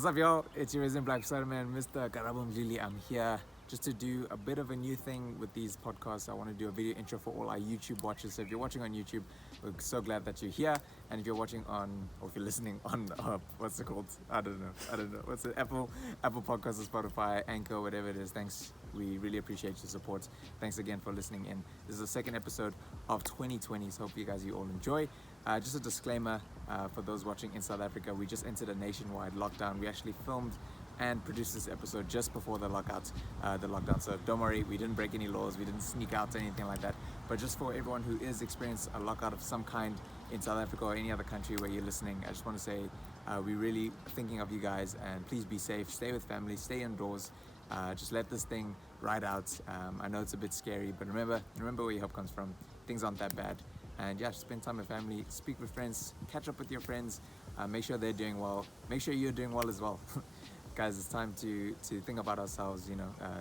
What's up, y'all? It's your resident Black Man, Mr. Karabo Mdluli. I'm here just to do a bit of a new thing with these podcasts. I want to do a video intro for all our YouTube watchers. So if you're watching on YouTube, we're so glad that you're here. And if you're watching on, or if you're listening on, what's it called? I don't know. What's it? Apple Podcasts, or Spotify, Anchor, whatever it is. Thanks. We really appreciate your support. Thanks again for listening in. This is the second episode of 2020. So hope you all enjoy. Just a disclaimer for those watching in South Africa, we just entered a nationwide lockdown. We actually filmed and produced this episode just before the lockdown. So don't worry, we didn't break any laws, we didn't sneak out or anything like that. But just for everyone who is experiencing a lockout of some kind in South Africa or any other country where you're listening, I just want to say we're really thinking of you guys, and please be safe, stay with family, stay indoors. Just let this thing ride out. I know it's a bit scary, but remember where your help comes from. Things aren't that bad. And yeah, spend time with family, speak with friends, catch up with your friends, make sure they're doing well, make sure you're doing well as well. Guys, it's time to think about ourselves,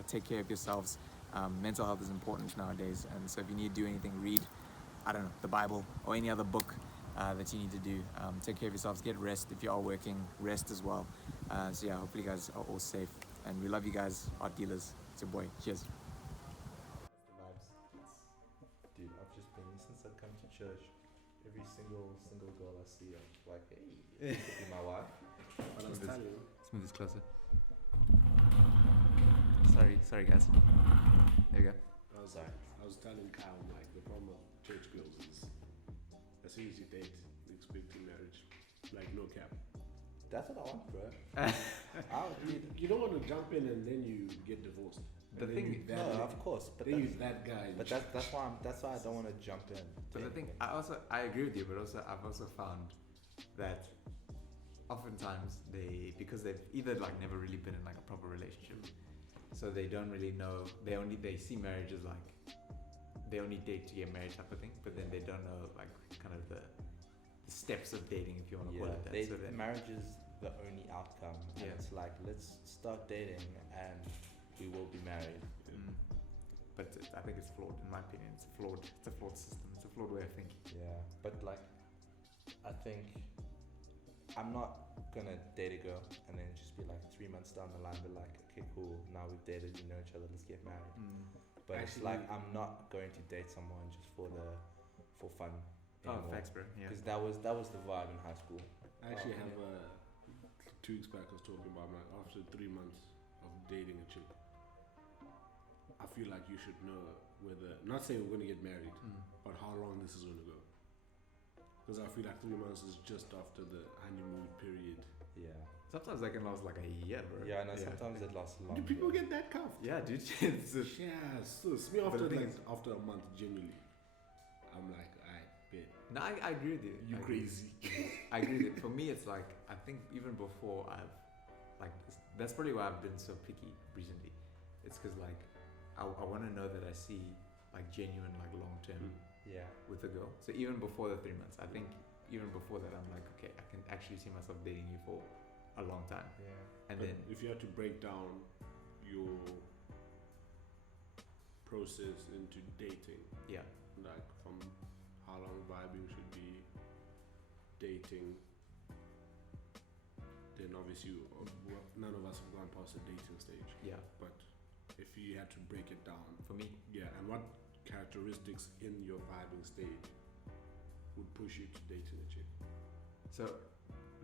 take care of yourselves. Mental health is important nowadays, and so if you need to do anything, read, the Bible or any other book that you need to do. Take care of yourselves, get rest. If you are working, rest as well. So yeah, hopefully you guys are all safe, and we love you guys, art dealers. It's your boy. Cheers. Dude, I've just been, since I've come to church, every single girl I see, I'm like, hey, you could be my wife. But I was telling you. Let's move this closer. Sorry guys. There you go. I was telling Kyle, like, the problem with church girls is as soon as you date, you expect marriage. Like, no cap. That's what I want, bro. You don't want to jump in and then you get divorced. No, of course, but then you're that guy. But that's why I don't want to jump in. But the thing, I agree with you, but also I've also found that oftentimes because they've either like never really been in like a proper relationship, so they don't really know. They see marriage as like they only date to get married type of thing, but then they don't know like kind of the steps of dating, if you want to call it that. So marriage is the only outcome. And it's like, let's start dating and we will be married. But I think it's flawed, in my opinion. It's a flawed system. It's a flawed way of thinking. Yeah, but like, I think I'm not gonna date a girl and then just be like 3 months down the line, be like, okay, cool, now we've dated, we know each other, let's get married. But actually, it's like, I'm not going to date someone just for fun. Anymore. Oh, facts, bro. Yeah. Because that was the vibe in high school. I actually have 2 weeks back I was talking about after 3 months of dating a chick, I feel like you should know whether, not saying we're going to get married, but how long this is going to go. Because I feel like 3 months is just after the honeymoon period. Yeah. Sometimes that can last like a year, bro. Yeah, no, sometimes it lasts long. Do people get that cuffed? Yeah, dude. Yeah, so me after a month, genuinely, I'm like, I bet. No, I agree with you. You crazy. I agree with it. For me, it's like, I think even before that's probably why I've been so picky recently. It's because like, I want to know that I see like genuine, like long term with a girl. So even before the 3 months, I think even before that, I'm like, okay, I can actually see myself dating you for a long time. Yeah. And but then if you had to break down your process into dating, like from how long vibing should be, dating, then obviously none of us have gone past the dating stage. Yeah. But if you had to break it down for me, and what characteristics in your vibing stage would push you to dating a chick? So,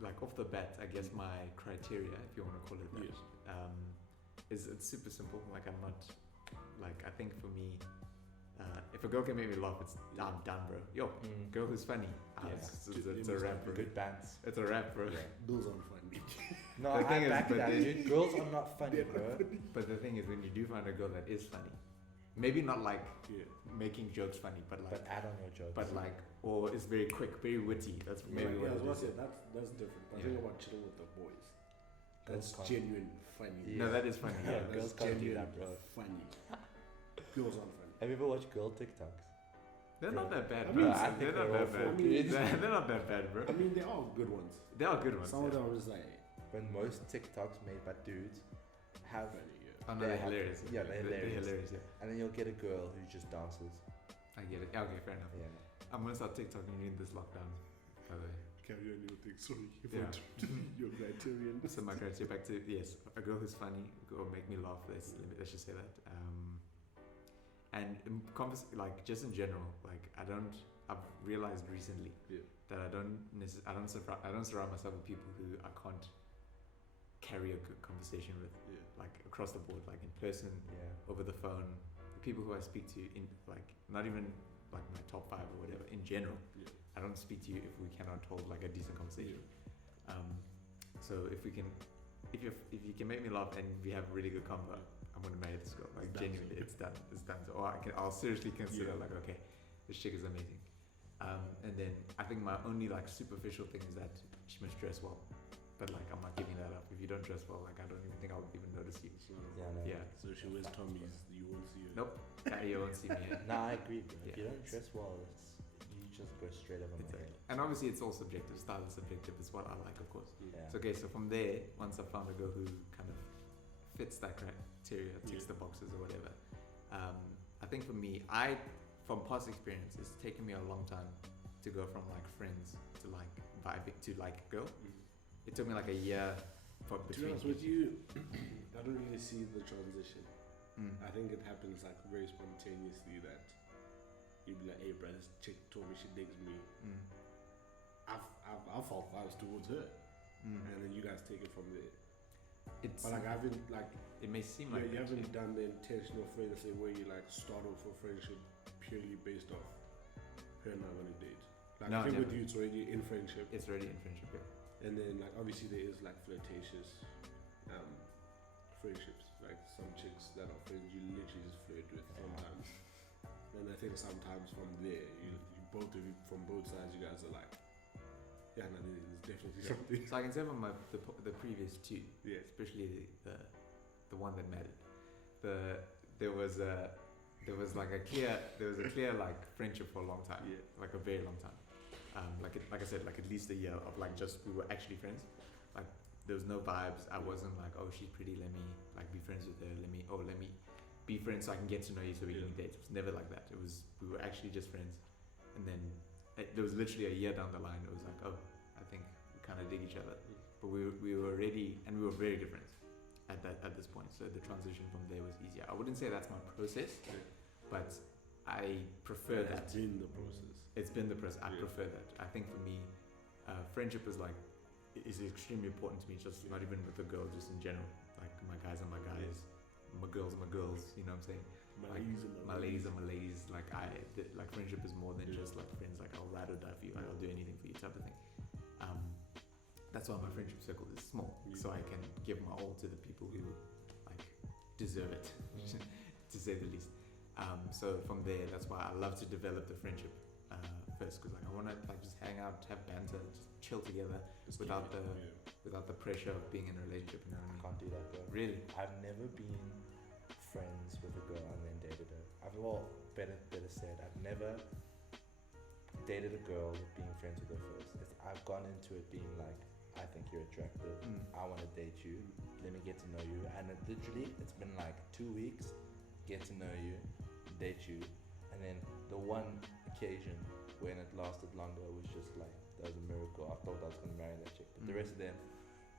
like off the bat, I guess my criteria, if you want to call it that, is it's super simple. Like I'm not, like I think for me, if a girl can make me laugh, I'm done, bro. Yo, girl who's funny. It's a rap, bro. Good bands. It's a rap, bro. Yeah. Girls aren't funny. No, I back that, dude. Girls are not funny, bro. But the thing is, when you do find a girl that is funny, maybe not like making jokes funny, but like add on your jokes. But like, or it's very quick, very witty. That's maybe what I it was is. That's different. But think about chilling with the boys. That's genuine funny. Yeah. No, that is funny. Yeah, girls can't do that, bro. Funny. Girls aren't funny. Have you ever watched girl TikToks? They're not that bad, I bro. mean, they're not that bad. They're not that bad, bro. I mean, they're all good ones. They are good ones. Some of them are just like. When most TikToks made by dudes have. Oh no, they're hilarious. Yeah, they're hilarious. Yeah. And then you'll get a girl who just dances. I get it. Okay, fair enough. Yeah. I'm gonna start TikToking during this lockdown. By the way. carry on your thing. Sorry, Yeah. your criterion. So my criteria back to, yes, a girl who's funny or make me laugh. Let's just say that. And like just in general, like I've realized recently that I don't surround myself with people who I can't carry a good conversation with, like across the board, like in person, over the phone. The people who I speak to in like not even like my top 5 or whatever in general. I don't speak to you if we cannot hold like a decent conversation. So if you can make me laugh and we have a really good convo, I'm gonna marry this girl. Like genuinely, it's done. It's done. So I'll seriously consider like, okay, this chick is amazing. And then I think my only like superficial thing is that she must dress well. But like I'm not giving that up. If you don't dress well, like I don't even think I would even notice you. So, So if she wears Tommy's, you won't see her. Nope. You won't see me. Nah, I agree, bro. If you don't dress well, you just go straight over my head. And obviously it's all subjective. Style is subjective. It's what I like, of course. Yeah. So okay, so from there, once I found a girl who kind of fits that criteria, ticks the boxes or whatever, I think for me, from past experience, it's taken me a long time to go from like friends to like vibing to like a girl. It took me like a year for To be between. honest with you, I don't really see the transition. I think it happens like very spontaneously that you'd be like, hey bro, this chick told me she digs me. I've felt vibes towards her. And then you guys take it from there. But like I haven't like it may seem you like haven't done the intentional friendship where you like start off a friendship purely based off her and I gonna date. Like No, I think never. with you it's already in friendship. it's already in friendship. Yeah. And then like obviously there is like flirtatious friendships. Like some chicks that are friends you literally just flirt with sometimes. And I think sometimes from there you both of you from both sides you guys are like, yeah, no, there's definitely something. So I can say from the previous 2, especially the one that mattered. There was a clear like friendship for a long time, like a very long time. Like I said, like at least a year of like just we were actually friends. Like there was no vibes. I wasn't like, oh she's pretty, let me like be friends with her. Let me be friends so I can get to know you so we can date. It was never like that. It was we were actually just friends, and then there was literally a year down the line. It was like, oh, I think we kind of dig each other, but we were ready and we were very good friends at this point. So the transition from there was easier. I wouldn't say that's my process, but I prefer that. It's been the process. It's been the process. I prefer that. I think for me, friendship is extremely important to me. Just not even with a girl, just in general. Like my guys are my guys, my girls are my girls. You know what I'm saying? My ladies are my ladies. Like like friendship is more than just like friends. Like I'll ride or die for you. Like I'll do anything for you, type of thing. That's why my friendship circle is small, so I can give my all to the people who like deserve it, to say the least. So from there, that's why I love to develop the friendship first, because like I want to like just hang out, have banter, just chill together without the pressure of being in a relationship. You know what I mean? Can't do that, bro. Really? I've never been friends with a girl and then dated her. Better said, I've never dated a girl with being friends with her first. I've gone into it being like, I think you're attractive. I want to date you. Let me get to know you. And it's been like 2 weeks, get to know you, date you, and then the one occasion when it lasted longer was just like, that was a miracle. I thought I was gonna marry that chick, but the rest of them,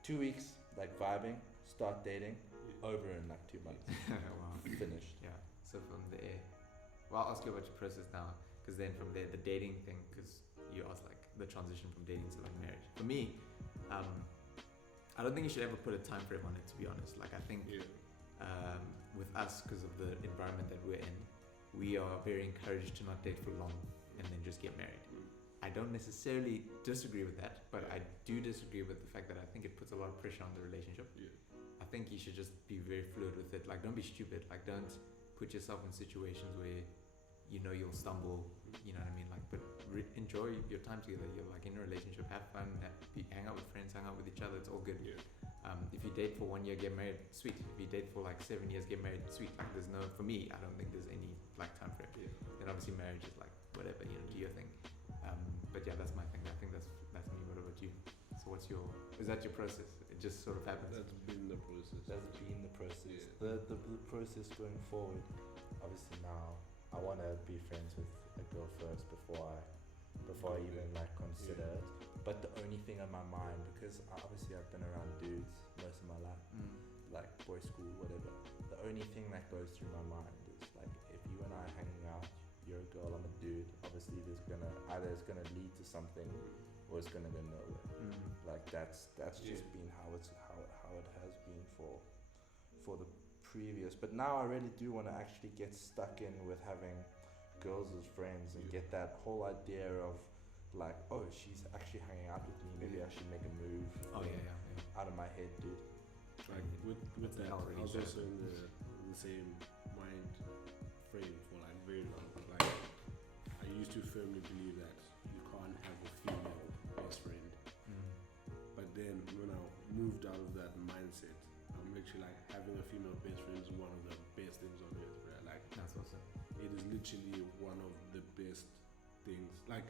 2 weeks like vibing, start dating, over in like 2 months. Wow. Finished. Yeah. So from there, well, I'll ask you about your process now, because then from there, the dating thing, because you asked like the transition from dating to like marriage. For me, I don't think you should ever put a time frame on it, to be honest. Like I think with us, because of the environment that we're in, we are very encouraged to not date for long and then just get married. I don't necessarily disagree with that, but I do disagree with the fact that I think it puts a lot of pressure on the relationship. I think you should just be very fluid with it. Like, don't be stupid. Like, don't put yourself in situations where you know you'll stumble. You know what I mean? Like, but enjoy your time together. You're like in a relationship, have fun, hang out with friends, hang out with each other. It's all good. If you date for 1 year, get married, sweet. If you date for like 7 years, get married, sweet. Like, there's no, for me, I don't think there's any like time frame. Then obviously marriage is like whatever, you know, do your thing. But yeah, that's my thing. I think that's me. What about you? So is that your process? It just sort of happens? That's been the process. That's been the process. The process going forward, obviously now, I want to be friends with a girl first before I before I even like consider it. But the only thing on my mind, because obviously I've been around dudes most of my life, like boys' school, whatever. The only thing that goes through my mind is like, if you and I are hanging out, you're a girl, I'm a dude. Obviously, it's gonna lead to something, or it's gonna go nowhere. Like that's just been how it has been for the previous. But now I really do want to actually get stuck in with having girls as friends and get that whole idea of like, oh, she's actually hanging out with me. Maybe I should make a move. Out of my head, dude. Like with that, I was also in the same mind frame for like very long. Like I used to firmly believe that you can't have a female best friend. But then when I moved out of that mindset, I'm literally like, having a female best friend is one of the best things on earth, bro. Like That's awesome. it is literally one of the best things. Like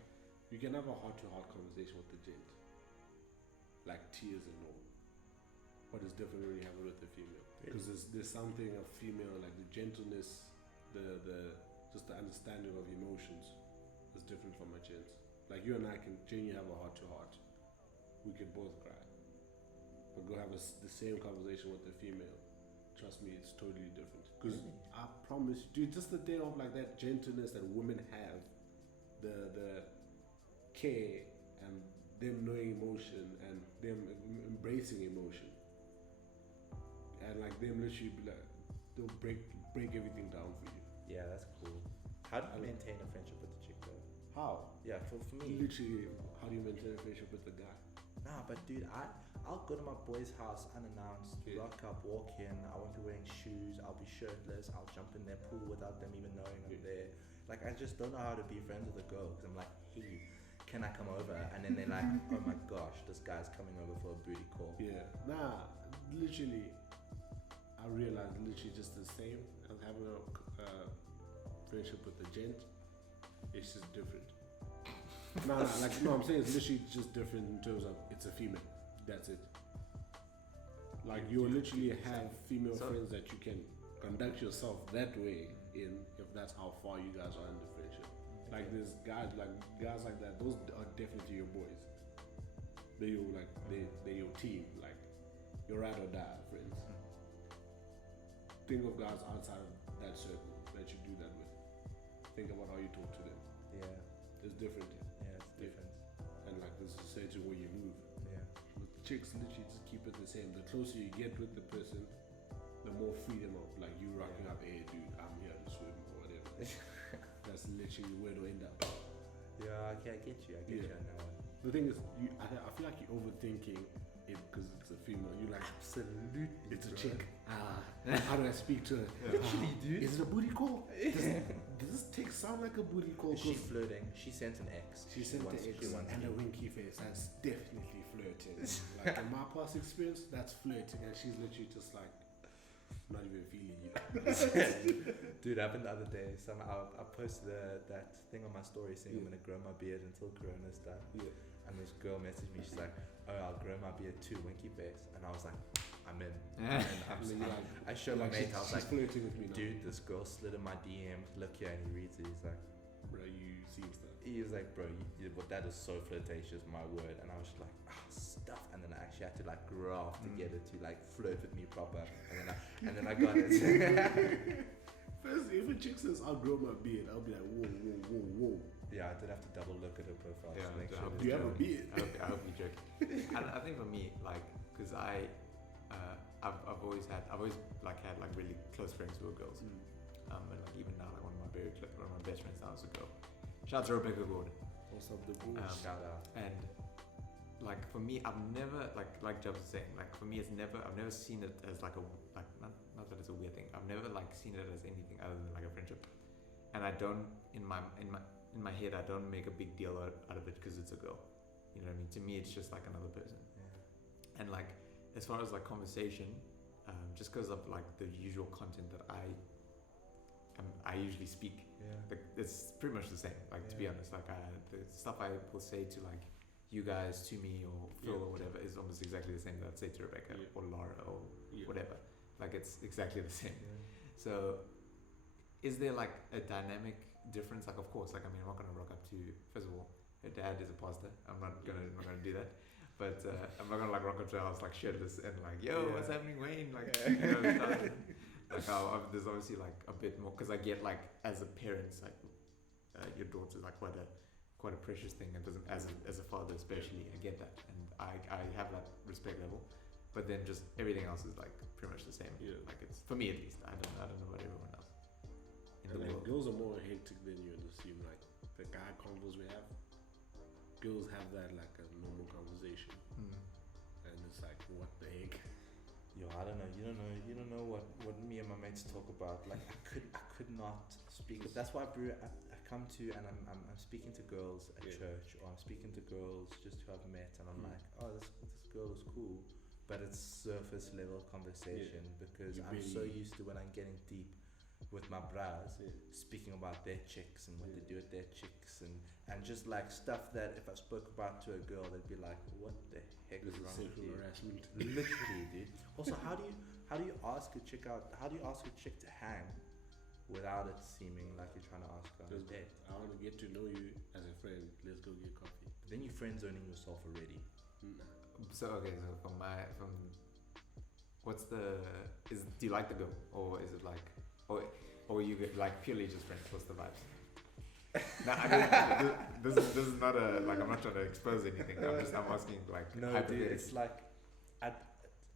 you can have a heart-to-heart conversation with the gent, like tears and all. But it's different when you have it with a female, because there's something of female, like the gentleness, the just the understanding of emotions is different from a gent. Like you and I can genuinely have a heart-to-heart. We could both cry. But go have the same conversation with the female. Trust me, it's totally different. Because I promise, dude, just the thing of like that gentleness that women have, the care and them knowing emotion and them embracing emotion, and like them literally be like, they'll break everything down for you. Yeah, that's cool. How do you maintain a friendship with the chick though? How? Yeah, for me. Literally, how do you maintain a friendship with the guy? Nah, but dude, I'll go to my boy's house unannounced, rock up, walk in. I won't be wearing shoes. I'll be shirtless. I'll jump in their pool without them even knowing I'm there. Like I just don't know how to be friends with a girl, because I'm like, hey, can I come over? And then they're like, oh my gosh, this guy's coming over for a booty call. Yeah, nah, literally, I realized literally just the same as having a friendship with a gent. It's just different. No, I'm saying it's literally just different in terms of it's a female. That's it. Like you literally have female friends that you can conduct yourself that way in, if that's how far you guys are in the friendship. Like there's guys like that. Those are definitely your boys. They're your team. Like your ride or die friends. Think of guys outside of that circle that you do that with. Think about how you talk to them. Yeah. It's different. Yeah, it's different. And like this is the same to where you move. Yeah. With chicks, literally just keep it the same. The closer you get with the person, the more freedom of like you rocking up, hey dude, I'm here to swim or whatever. That's literally where it'll end up. Yeah, okay, I get you on that one. The thing is, I feel like you're overthinking it because it's a female. You're like, absolutely, it's a chick. How do I speak to her? Actually, dude, is it a booty call? Does this tick sound like a booty call? Is she flirting? She sent an X. She sent an X and a winky face. That's definitely flirting. Like in my past experience, that's flirting, and she's literally just like not even feeling you. Dude, happened the other day. I posted that thing on my story saying I'm gonna grow my beard until Corona's done. Yeah. And this girl messaged me. She's like, "Oh, I'll grow my beard too, winky face." And I was like, "I'm in." I showed my mate. I was like, flirting with me now. "Dude, this girl slid in my DM. Look here," and he reads it. He's like, "Bro, you see stuff." He was like, "Bro, that is so flirtatious, my word." And I was just like, stuff. And then I actually had to like graft together to like flirt with me proper. And then I got it. First, if a chick says I'll grow my beard, I'll be like, whoa. Yeah, I did have to double look at her profile to make sure. Do you have a beard? I hope you're joking. I think for me, like, because I've always had like really close friends who are girls. And like even now, like one of my best friends now is a girl. Shout out to Rebecca Gordon. What's up, the boo? Shout out. And like for me, I've never like Jabs was saying, like for me, I've never seen it as like not that it's a weird thing. I've never like seen it as anything other than like a friendship. And I don't in my head, I don't make a big deal out of it because it's a girl. You know what I mean? To me, it's just like another person. Yeah. And like as far as like conversation, just because of like the usual content that I usually speak, like it's pretty much the same. Like to be honest, like the stuff I will say to like you guys, to me, or Phil or whatever is almost exactly the same that I'd say to Rebecca or Laura or whatever. Like it's exactly the same. So is there like a dynamic difference? Like of course, like I mean, I'm not gonna rock up to, first of all, Her dad is a pastor. I'm not gonna do that. But I'm not gonna like rock up to her house like shirtless and like, yo, what's happening, Wayne? Like, there's obviously like a bit more because I get like as a parent, like your daughter's like quite a precious thing, and doesn't as a father especially, I get that, and I have that respect level. But then just everything else is like pretty much the same. Yeah. Like it's for me at least. I don't know about everyone else. And like girls are more hectic than you would assume. Like the guy convos we have, girls have that like a normal conversation, and it's like, what the heck? Yo, I don't know. You don't know what me and my mates talk about. Like I could not speak. That's why I come to and I'm speaking to girls at church, or I'm speaking to girls just who I've met, and I'm like, oh, this girl is cool, but it's surface level conversation because I'm so used to when I'm getting deep with my bras, speaking about their chicks and what they do with their chicks and just like stuff that if I spoke about to a girl, they'd be like, what the heck is wrong with you? Harassment. Literally, dude. Also, how do you ask a chick out? How do you ask a chick to hang without it seeming like you're trying to ask her on a date? I want to get to know you as a friend. Let's go get coffee. But then you're friend zoning yourself already. So do you like the girl, or is it like, or you get like purely just friends? What's the vibes? No, I mean, this is not a like, I'm not trying to expose anything. I'm asking like, no, dude, it's like I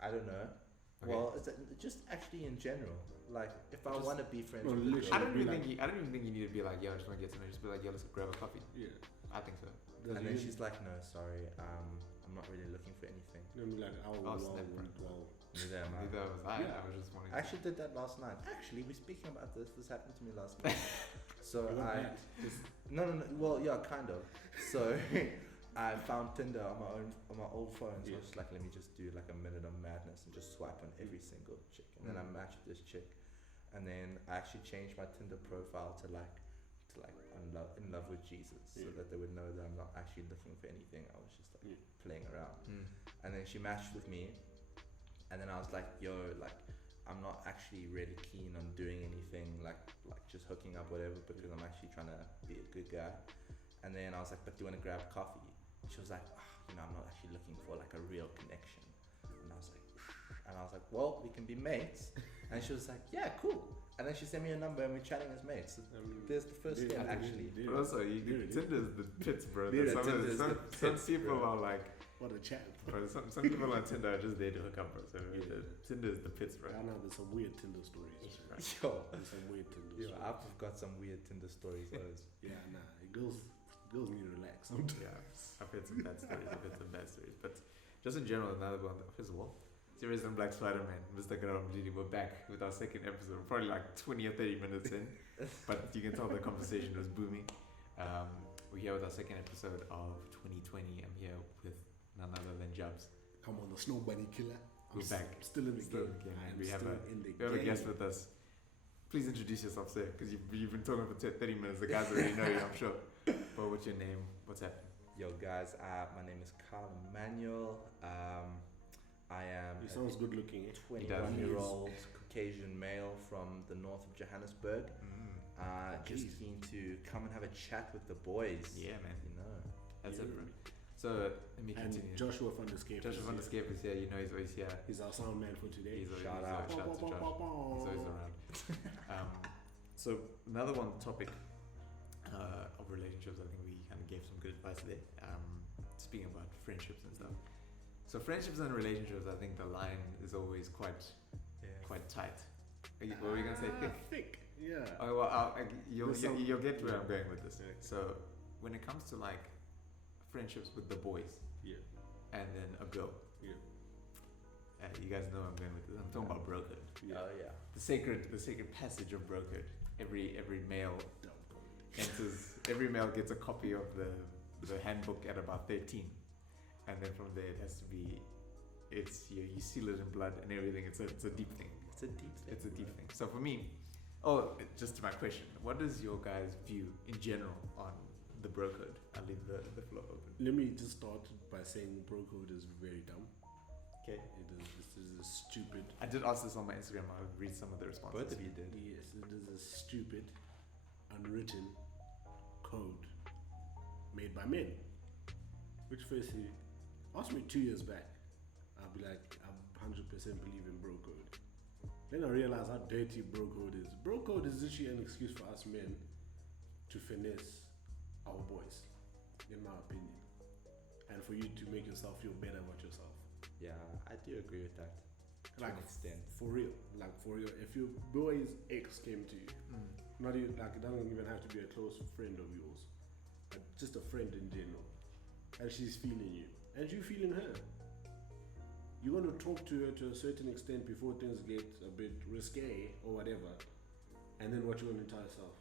don't know. Okay. Well, it's just actually in general. Like if I want to be friends with a girl, I don't even think you need to be like, yo, I just want to get to know you. Just be like, yo, let's grab a coffee. Yeah, I think so. And then she's like, no, sorry, I'm not really looking for anything. No, like, Neither am I. Neither was I. Yeah. I was just wanting. I actually did that last night. Actually, we're speaking about this. This happened to me last night. So no. Well, yeah, kind of. So I found Tinder on my old phone. So I was like, let me just do like a minute of madness and just swipe on every single chick. And then I matched this chick, and then I actually changed my Tinder profile to like in love with Jesus, so that they would know that I'm not actually looking for anything. I was just like playing around. And then she matched with me. And then I was like, yo, like, I'm not actually really keen on doing anything, like just hooking up, whatever, because I'm actually trying to be a good guy. And then I was like, but do you want to grab coffee? She was like, I'm not actually looking for like a real connection. And I was like, well, we can be mates. And she was like, yeah, cool. And then she sent me a number and we're chatting as mates. So there's the first step, actually. But also, Tinder's the pits, bro. Some people are like, what a chat. Bro, some people on Tinder are just there to hook up, bro. So Tinder is the pits, bro. I know there's some weird Tinder stories. Right. There's some weird Tinder stories. I've got some weird Tinder stories. Yeah, nah. Girls need to relax. Yeah, I've heard some bad stories. But just in general, another one. First of all, Serious and Black Spider-Man, Mr. Mdluli, we're back with our second episode. Probably like 20 or 30 minutes in, but you can tell the conversation was booming. We're here with our second episode of 2020. I'm here with none other than Jabs. Come on, the Snow Bunny Killer. We're back. Still in the game. We have a guest with us. Please introduce yourself, sir, because you've been talking for 30 minutes. The guys already know you, I'm sure. But what's your name? What's happening? Yo, guys, my name is Emanuel. I am. He sounds good looking. 21-year-old Caucasian male from the north of Johannesburg. Just keen to come and have a chat with the boys. Yeah, man. You know. That's it, bro. So let me continue. Joshua van der Scape. Joshua van der Scape is here. You know he's always here. He's our sound man for today. Shout out to Josh. He's always around. So another one topic of relationships. I think we kind of gave some good advice there. Speaking about friendships and stuff. So friendships and relationships, I think the line is always quite tight. What were we gonna say? Thick. Yeah. Oh, well, you'll get to where I'm going with this. Yeah. So when it comes to like friendships with the boys, and then a girl, you guys know where I'm going with this. I'm talking about brokerhood. Oh yeah. The sacred passage of brokerhood. Every male enters. Every male gets a copy of the handbook at about 13, and then from there it has to be. You seal it in blood and everything. It's a deep thing. It's a deep thing. So for me. Just to my question, what is your guys' view in general on the brokerhood? I'll leave the floor open. Let me just start by saying brokerhood is very dumb. Okay. This is stupid. I did ask this on my Instagram. I'll read some of the responses. Both of you did. Yes, it is a stupid, unwritten code made by men. Which firstly, ask me 2 years back, I'll be like, I 100% believe in bro code. Then I realize how dirty bro code is. Bro code is literally an excuse for us men to finesse our boys, in my opinion. And for you to make yourself feel better about yourself. Yeah, I do agree with that. To Like, an extent. for real. Like, for real. If your boy's ex came to you, not even, like, it doesn't even have to be a close friend of yours, but just a friend in general, and she's feeling you, and you feeling her, you want to talk to her to a certain extent before things get a bit risque or whatever, and then what you want to tell yourself?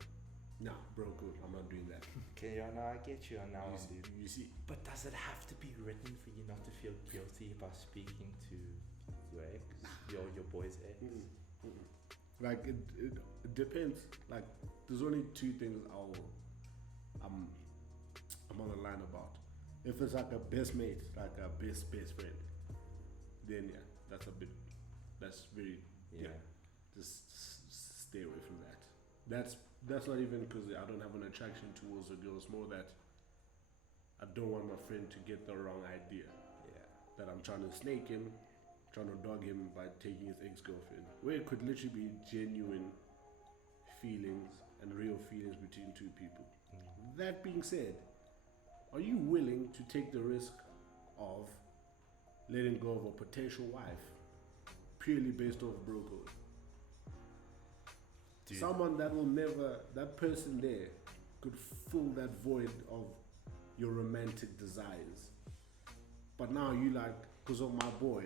Nah, bro, good. I'm not doing that. Okay, yeah, no, I get you on that one, dude. You see, But does it have to be written for you not to feel guilty about speaking to your ex, your boy's ex? like it depends. Like, there's only two things I'm on the line about. If it's like a best mate, like a best friend, then yeah, that's very just stay away from that. That's not even because I don't have an attraction towards a girl. It's more that I don't want my friend to get the wrong idea Yeah. that I'm trying to snake him, trying to dog him by taking his ex-girlfriend, where it could literally be genuine feelings and real feelings between two people. That being said, are you willing to take the risk of letting go of a potential wife purely based off bro code? Dude. Someone that will never, that person there could fill that void of your romantic desires. But now you like, because of my boy,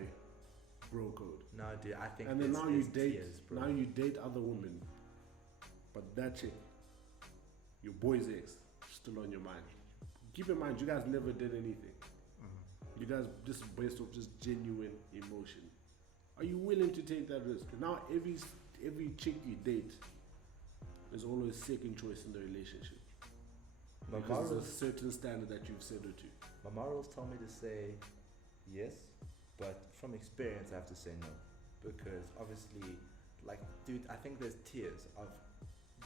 bro code. No, dude, I think And then there's, now you there's date, tears, bro. now you date other women. But that chick, your boy's ex, still on your mind. Keep in mind, you guys never did anything. You guys just based off just genuine emotion. Are you willing to take that risk? Now every chick you date is always second choice in the relationship. My Because there's a morals, certain standard that you've settled to. my morals tell me to say yes, but from experience I have to say no. Because obviously, like, dude, I think there's tiers of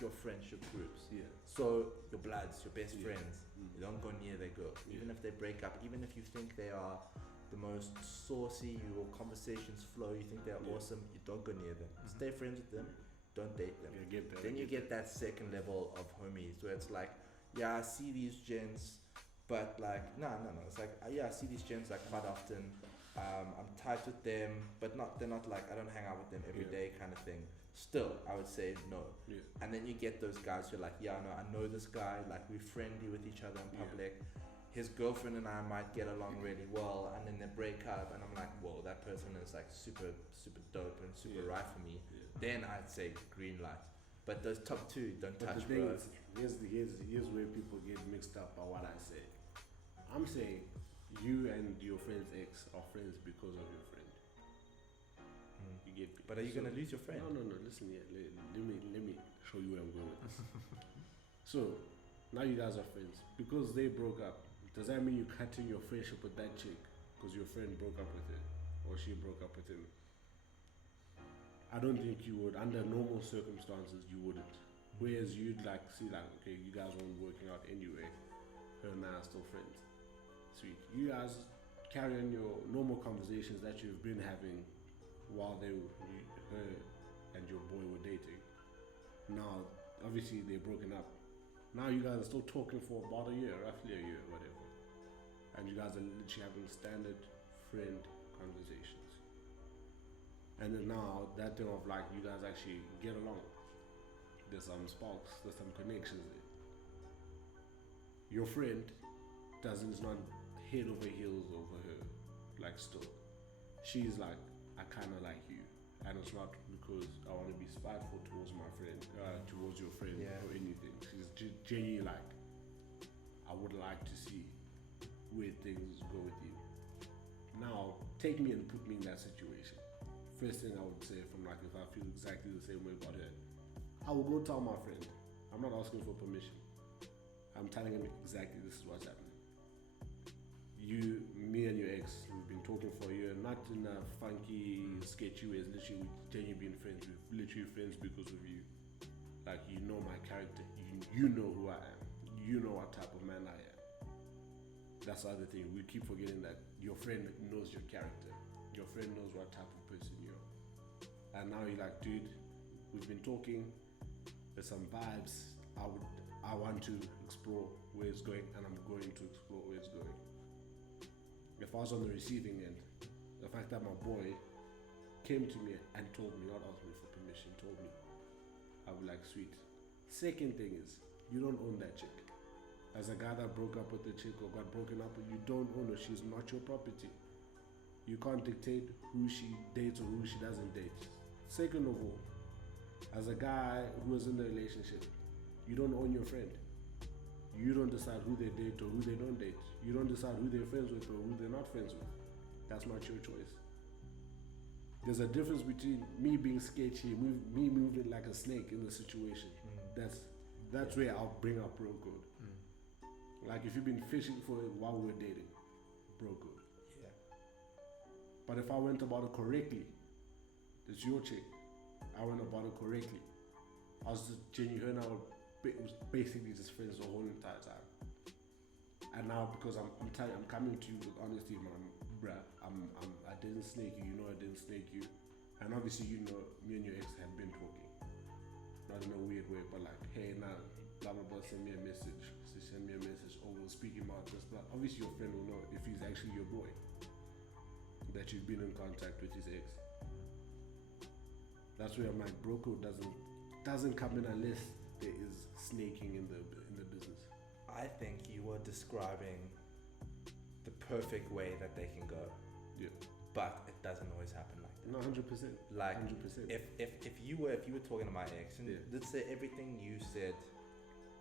your friendship groups. Yeah. So your bloods, your best Yeah. friends, you don't go near their girl. Even Yeah. if they break up, even if you think they are the most saucy, your conversations flow, you think they're Yeah. awesome, you don't go near them. Stay friends with them, don't date them. Yeah, I get that. Then you get that second level of homies where it's like, yeah, I see these gents, but like, no. It's like, yeah, I see these gents like quite often. I'm tight with them, but they're not like, I don't hang out with them every Yeah. day kind of thing. Still, I would say no. Yeah. And then you get those guys who are like, yeah, no, I know this guy, like we're friendly with each other in Yeah. public. His girlfriend and I might get along really well, and then they break up, and I'm like, whoa, that person is like super dope and super Yeah. right for me. Yeah. Then I'd say green light. But those top two, don't But touch, the thing bro. is, here's where people get mixed up by what I say. I'm saying you and your friend's ex are friends because of your friend. You get me? But are you So- gonna lose your friend? No. Listen here. Let me show you where I'm going with this. So now you guys are friends because they broke up. Does that mean you're cutting your friendship with that chick because your friend broke up with her or she broke up with him? I don't think you would. Under normal circumstances, you wouldn't. Whereas you'd like see like, okay, you guys weren't working out anyway. Her and I are still friends. Sweet. You guys carry on your normal conversations that you've been having while her and your boy were dating. Now, obviously, they're broken up. Now you guys are still talking for about a year, roughly a year, whatever. And you guys are literally having standard friend conversations. And then now, that thing of like, you guys actually get along. There's some sparks, there's some connections there. Your friend is not head over heels over her, like still. She's like, I kind of like you. And it's not because I want to be spiteful towards my friend, towards your friend Yeah. or anything. She's genuinely like, I would like to see where things go with you. Now, take me and put me in that situation. First thing I would say from like, if I feel exactly the same way about her, I will go tell my friend. I'm not asking for permission. I'm telling him exactly this is what's happening. You, me and your ex, we've been talking for a year, not in a funky, sketchy way. It's literally genuinely being friends. We're literally friends because of you. Like, you know my character. You know who I am. You know what type of man I am. That's the other thing. We keep forgetting that your friend knows your character. Your friend knows what type of person you are. And now you're like, dude, we've been talking. There's some vibes. I want to explore where it's going, and I'm going to explore where it's going. If I was on the receiving end, the fact that my boy came to me and told me, not asked me for permission, told me, I would like, sweet. Second thing is, you don't own that chick. As a guy that broke up with the chick or got broken up with, you don't own her. She's not your property. You can't dictate who she dates or who she doesn't date. Second of all, as a guy who is in a relationship, you don't own your friend. You don't decide who they date or who they don't date. You don't decide who they're friends with or who they're not friends with. That's not your choice. There's a difference between me being sketchy, me moving like a snake in the situation. That's where I'll bring up bro code. Like if you've been fishing for it while we were dating, bro code. Yeah. But if I went about it correctly, it's your chick. I went about it correctly. I was just genuine. I was basically just friends the whole entire time. And now because I'm coming to you with honesty, man, bruh, I didn't snake you. You know I didn't snake you. And obviously you know me and your ex have been talking. Not in a weird way, but like, hey, now, blah blah blah, send me a message. So send me a message. Or we'll speak about this. But obviously your friend will know if he's actually your boy, that you've been in contact with his ex. That's where my bro code doesn't come in unless there is snaking in the business. I think you were describing the perfect way that they can go. Yeah. But it doesn't always happen like that. No, 100%. Like 100%. if you were talking to my ex and Yeah. let's say everything you said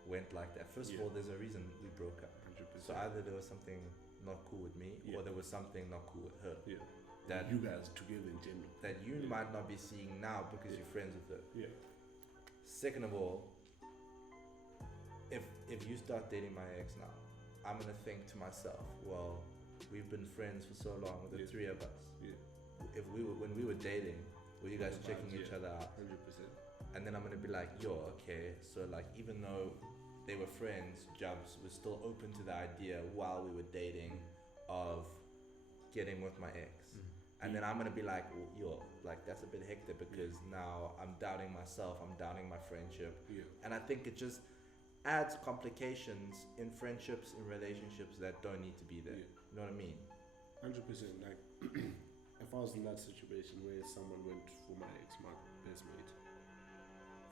went like that. First of all, there's a reason we broke up. 100%. So either there was something not cool with me or there was something not cool with her. Yeah. That you guys together in general. That you might not be seeing now because you're friends with her. Yeah. Second of all, if you start dating my ex now, I'm gonna think to myself, well, we've been friends for so long with the three of us. Yeah. When we were dating, were you guys checking each other out? 100%. And then I'm gonna be like, yo, okay, so like even though they were friends, Jabs was still open to the idea while we were dating of getting with my ex. And then I'm gonna be like, well, yo, like that's a bit hectic because now I'm doubting myself, I'm doubting my friendship. Yeah. And I think it just adds complications in friendships, in relationships that don't need to be there. Yeah. You know what I mean? 100%. Like, if I was in that situation where someone went for my ex, my best mate,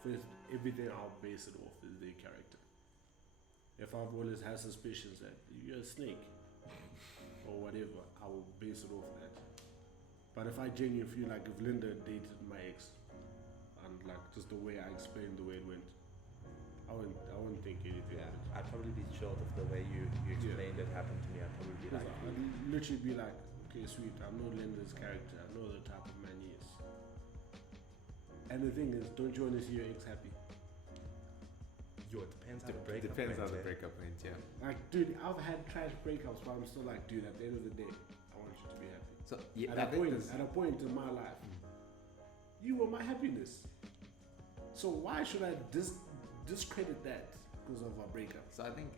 first, everything I'll base it off is their character. If I've always had suspicions that you're a snake or whatever, I will base it off that. But if I genuinely feel like if Linda dated my ex, and like just the way I explained the way it went, I wouldn't think anything of it. I'd probably be chilled if the way you explained it happened to me. I'd probably be like, I'd literally be like, okay, sweet, I know Linda's character, I know the type of man he is. And the thing is, don't you want to see your ex happy? yo, it depends how the It breakup depends how went, the eh? breakup went, yeah. Like, dude, I've had trash breakups, but I'm still like, dude, at the end of the day, I want you to be happy. So yeah, At I think a point in my life, you were my happiness. So why should I discredit that because of a breakup? So I think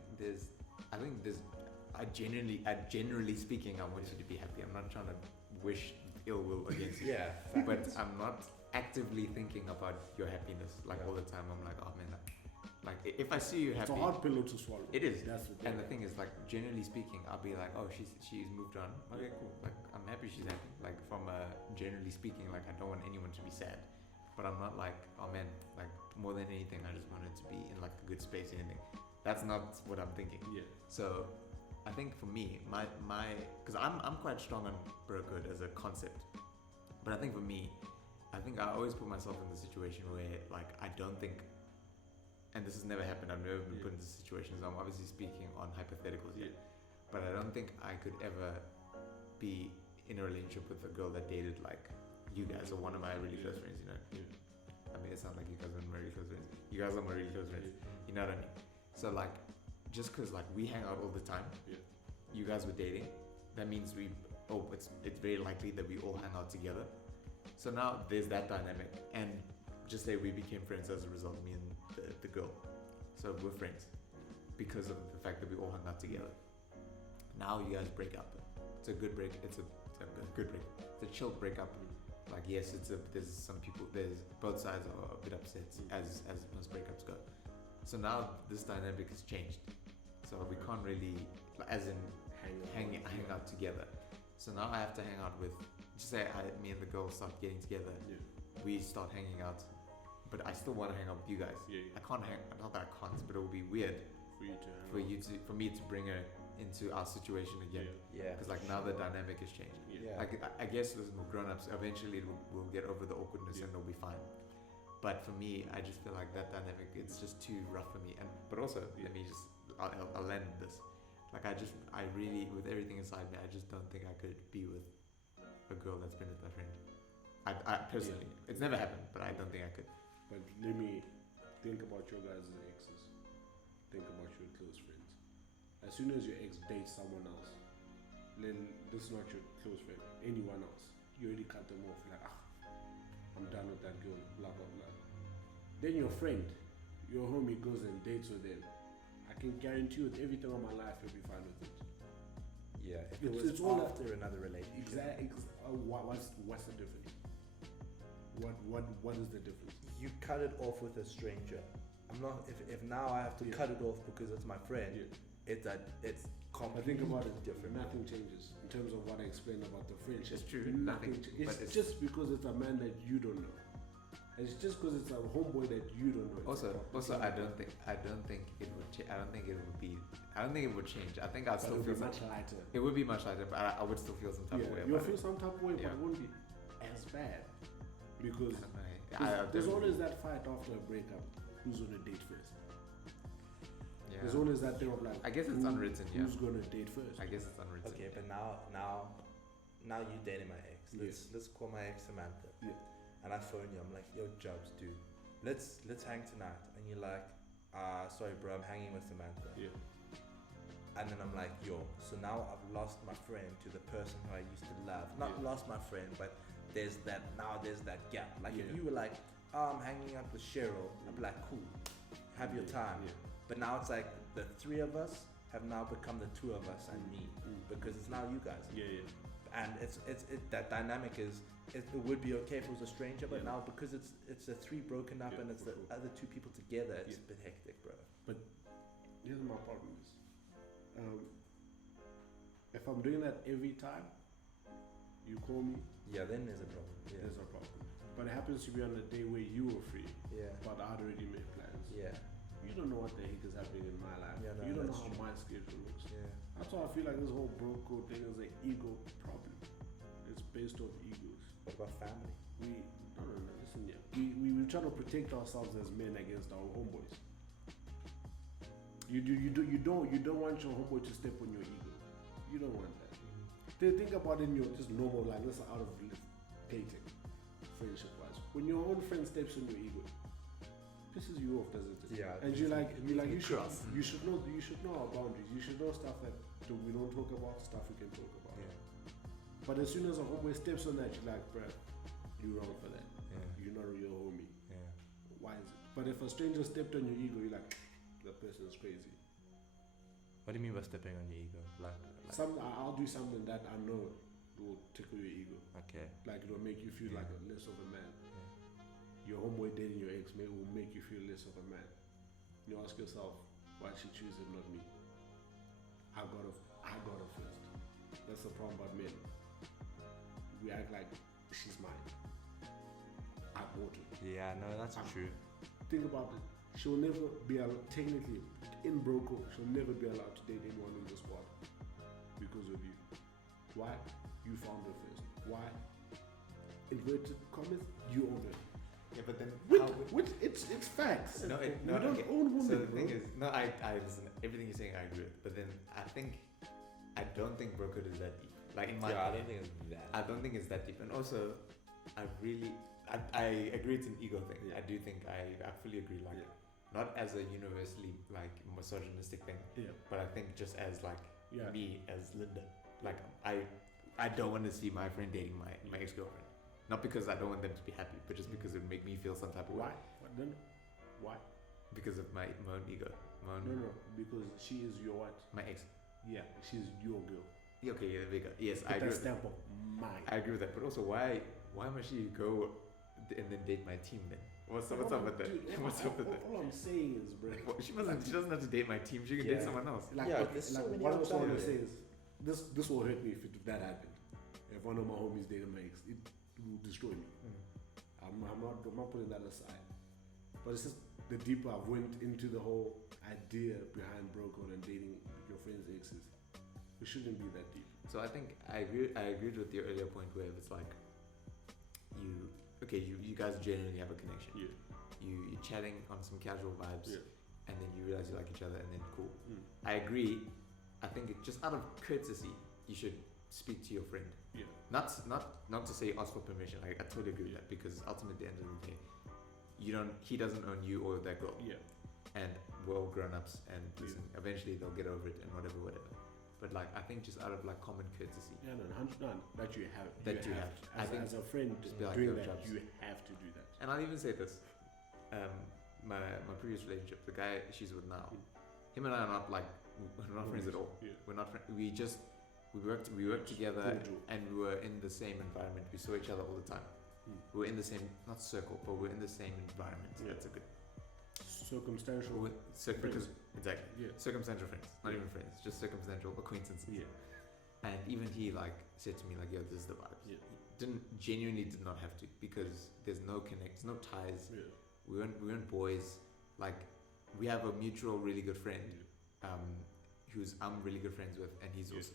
generally speaking, I want you to be happy. I'm not trying to wish ill will against you. Yeah, But facts. I'm not actively thinking about your happiness like all the time. I'm like, oh man, like if I see you It's happy, a hard pillow to swallow. it is. That's the And the thing is, like, generally speaking, I'll be like, oh, she's moved on. Okay, cool. Like, I'm happy she's happy. Like, from generally speaking, like, I don't want anyone to be sad. But I'm not like, oh man, like, more than anything, I just wanted to be in like a good space or anything. That's not what I'm thinking. Yeah. So, I think for me, my, because I'm quite strong on bro code as a concept. But I think for me, I think I always put myself in the situation where, like, I don't think, and this has never happened, I've never been put into situations, I'm obviously speaking on hypotheticals here, but I don't think I could ever be in a relationship with a girl that dated, like, you guys or one of my really close friends, you know? I mean, it sounds like you guys are my really close friends. You guys are my really close friends, you know what I mean? So, like, just because, like, we hang out all the time, you guys were dating, that means it's very likely that we all hang out together. So now there's that dynamic, and just say we became friends as a result, me and the girl. So we're friends because of the fact that we all hung out together. Now you guys break up. It's a good break. It's a good break. It's a chill breakup. Like yes, there's some people. There's both sides are a bit upset as most breakups go. So now this dynamic has changed. So we can't really, as in hang out together. So now I have to hang out with. Just say me and the girl start getting together. Yeah. We start hanging out, but I still want to hang out with you guys. Yeah. I can't hang. Not that I can't, but it will be weird for me to bring her into our situation again. Yeah. Because like now the dynamic is changing. Yeah. Like I guess as grown-ups, eventually we'll get over the awkwardness and it'll be fine. But for me, I just feel like that dynamic, it's just too rough for me. But also, let me just, I'll land this. Like I really, with everything inside me, I just don't think I could be with a girl that's been with my friend. I personally, it's never happened, but I don't think I could. But let me think about your guys as exes. Think about your close friends. As soon as your ex dates someone else, then this is not your close friend, anyone else. You already cut them off. Like, I'm done with that girl, blah, blah, blah. Then your friend, your homie goes and dates with them. I can guarantee you with everything on my life, you'll be fine with it. Yeah, if it was all after another relationship. Exactly. What's the difference? What is the difference? You cut it off with a stranger. I'm not. If now I have to cut it off because it's my friend, it's completely think about it different. Nothing changes in terms of what I explained about the friendship. It's true. Nothing. It's just because it's a man that you don't know. It's just because it's a homeboy that you don't know. Also, I don't think it would. I don't think it would be. I don't think it would change. I think I'd still feel much lighter. It would be much lighter, but I would still feel some type of way. You'll feel some type of way, but it won't be as bad because there's always that fight after a breakup. Who's on a date first? Yeah. There's always that thing of like. I guess it's unwritten. Who's gonna date first? I guess it's unwritten. Okay, but now you dating my ex. Let's call my ex Samantha. Yeah. And I phone you. I'm like, yo, Jabs, dude, let's hang tonight. And you're like, sorry, bro, I'm hanging with Samantha. Yeah. And then I'm like, yo, so now I've lost my friend to the person who I used to love. Not lost my friend, but there's that gap. Like if you were like, I'm hanging out with Cheryl, I'd be like, cool, have your time. Yeah. But now it's like the three of us have now become the two of us and me because it's now you guys. Yeah. And it's that dynamic is. It would be okay if it was a stranger, but now because it's the three broken up and it's the other two people together, it's a bit hectic, bro. But here's my problem is, if I'm doing that every time, you call me. Yeah, then there's a problem. Yeah. There's a problem. But it happens to be on a day where you were free. Yeah. But I'd already made plans. Yeah. You don't know what the heck is happening in my life. Yeah, no, you don't know that's how true. my schedule looks. Yeah. That's why I feel like this whole bro code thing is an ego problem. It's based off egos. What about family? Listen here. We try to protect ourselves as men against our homeboys. You don't want your homeboy to step on your ego. You don't want that. Think about it in your just normal life. This is out of dating, friendship wise. When your own friend steps on your ego, pisses you off, doesn't it? Yeah. And you should know our boundaries. You should know stuff that we don't talk about, stuff we can talk about. Yeah. But as soon as a homeboy steps on that, you're like, bruh, you're wrong for that. Yeah. You're not a real homie. Yeah. Why is it? But if a stranger stepped on your ego, you're like, that person's crazy. What do you mean by stepping on your ego? Like I'll do something that I know will tickle your ego. okay. Like it'll make you feel like less of a man. Your homeboy dating your ex will make you feel less of a man. You ask yourself, why she choose him, not me? I got her first. That's the problem about men. We act like she's mine. I bought her. Yeah, no, that's true. Think about it. She'll never be allowed, technically, in Broco, she'll never be allowed to date anyone in the squad because of you. Why? You found her first. Why? Inverted commas, you own her. Yeah, but then It's facts. No, we don't own women. So the bro. thing is, I listen. Everything you're saying, I agree with. But then I don't think brokerhood is that deep. Like in my opinion, I don't think it's that deep. And also, I agree it's an ego thing. Yeah. I do think I fully agree. Like not as a universally like misogynistic thing. Yeah. But I think just as like me as Linda, like I don't want to see my friend dating my ex-girlfriend. Not because I don't want them to be happy, but just because it would make me feel some type of way. Why? Because of my own ego. No, because she is your what? My ex. Yeah, she's your girl. Yeah, okay, yeah, there we go. Yes, Put I agree. that stamp of mine. I agree with that. But also, why must she go and then date my team then? What's up with that? Dude, What's up with that? All I'm saying is, bro. Well, she doesn't have to date my team. She can date someone else. Like, Yeah, okay, there's so like many what I was outside trying to there. say is, this will hurt me if that happened. If one of my homies dated my ex, it will destroy me. I'm not putting that aside. But it's just the deeper I went into the whole idea behind bro code and dating your friends' exes, it shouldn't be that deep. So I think I agreed with your earlier point where it's like you guys genuinely have a connection. Yeah. You're chatting on some casual vibes, Yeah. and then you realize you like each other, and then cool. Mm. I agree. I think just out of courtesy, you should speak to your friend. Yeah. Not to say ask for permission. Like I totally agree with that, because ultimately at the end of the day, he doesn't own you or that girl. Yeah. And we're all grown ups, and listen, eventually they'll get over it and whatever. But like I think just out of like common courtesy. Yeah, no, 100 that you have. You have. I think as a friend, just be like, doing yo, that, Jabs. you have to do that. And I'll even say this. My previous relationship, the guy she's with now, him and I are not like we're not friends at all. Yeah. We're not friends. We worked together, Cordial. and we were in the same environment. We saw each other all the time. We were in the same, not circle, but we're in the same environment. Yeah. That's a good. Circumstantial. Because exactly. Yeah. Circumstantial friends, not even friends, just circumstantial acquaintances. Yeah. And even he like said to me like, "Yo, this is the vibes." Yeah. Did not have to, because there's no connect, no ties. Yeah. We weren't boys. Like we have a mutual really good friend, who's I'm really good friends with, and he's also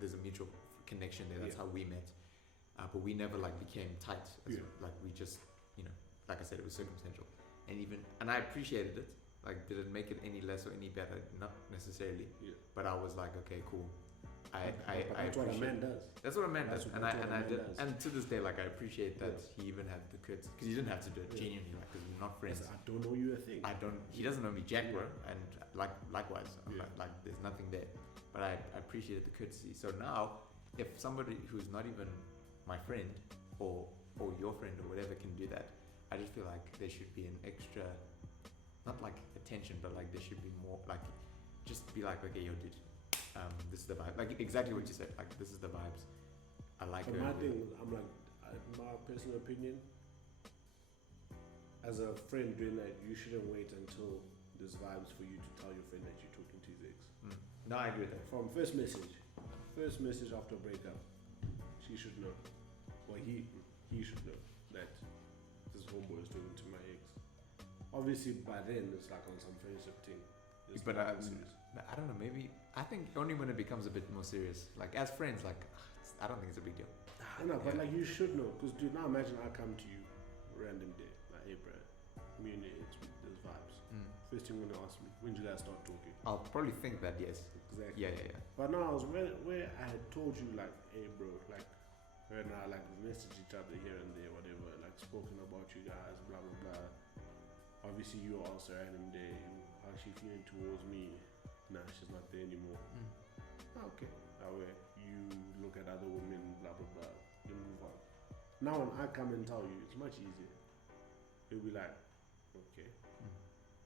there's a mutual connection there. That's how we met. But we never like became tight. Like we just like I said, it was circumstantial. And I appreciated it. Like, did it make it any less or any better? Not necessarily. Yeah. But I was like, okay, cool. That's what a man does. That's what a man does. And I did. Does. And to this day, like, I appreciate that he even had the courtesy, because he didn't have to do it genuinely, like, because we're not friends. I don't know you a thing. He doesn't know me jack, bro. And likewise, like there's nothing there. But I appreciated the courtesy. So now, if somebody who's not even my friend or your friend or whatever can do that, I just feel like there should be an extra, not like attention, but like there should be more, like just be like, okay, yo, dude, this is the vibe. Like exactly what you said. Like this is the vibes. I like but her. my thing, I'm like, my personal opinion, as a friend doing that, you shouldn't wait until there's vibes for you to tell your friend that you're talking to his ex. No, I agree with that. From first message after breakup, she should know, or he should know that this homeboy is talking to my ex. Obviously, by then it's like on some friendship thing. But I don't know. Maybe I think only when it becomes a bit more serious. Like as friends, like I don't think it's a big deal. No, but like you should know, because dude, now imagine I come to you random day, like, hey, bro, me and your ex, there's vibes. First thing you're gonna ask me, when did you guys start talking? I'll probably think that, yes. Exactly. Yeah. But now I was where I had told you like, hey, bro, like her and I like message each other here and there, whatever, like spoken about you guys, blah blah blah. Obviously, you also random day, how's she feeling towards me? Nah, she's not there anymore. Okay. That way, you look at other women, blah blah blah, you move on. Now when I come and tell you, it's much easier. You'll be like, okay.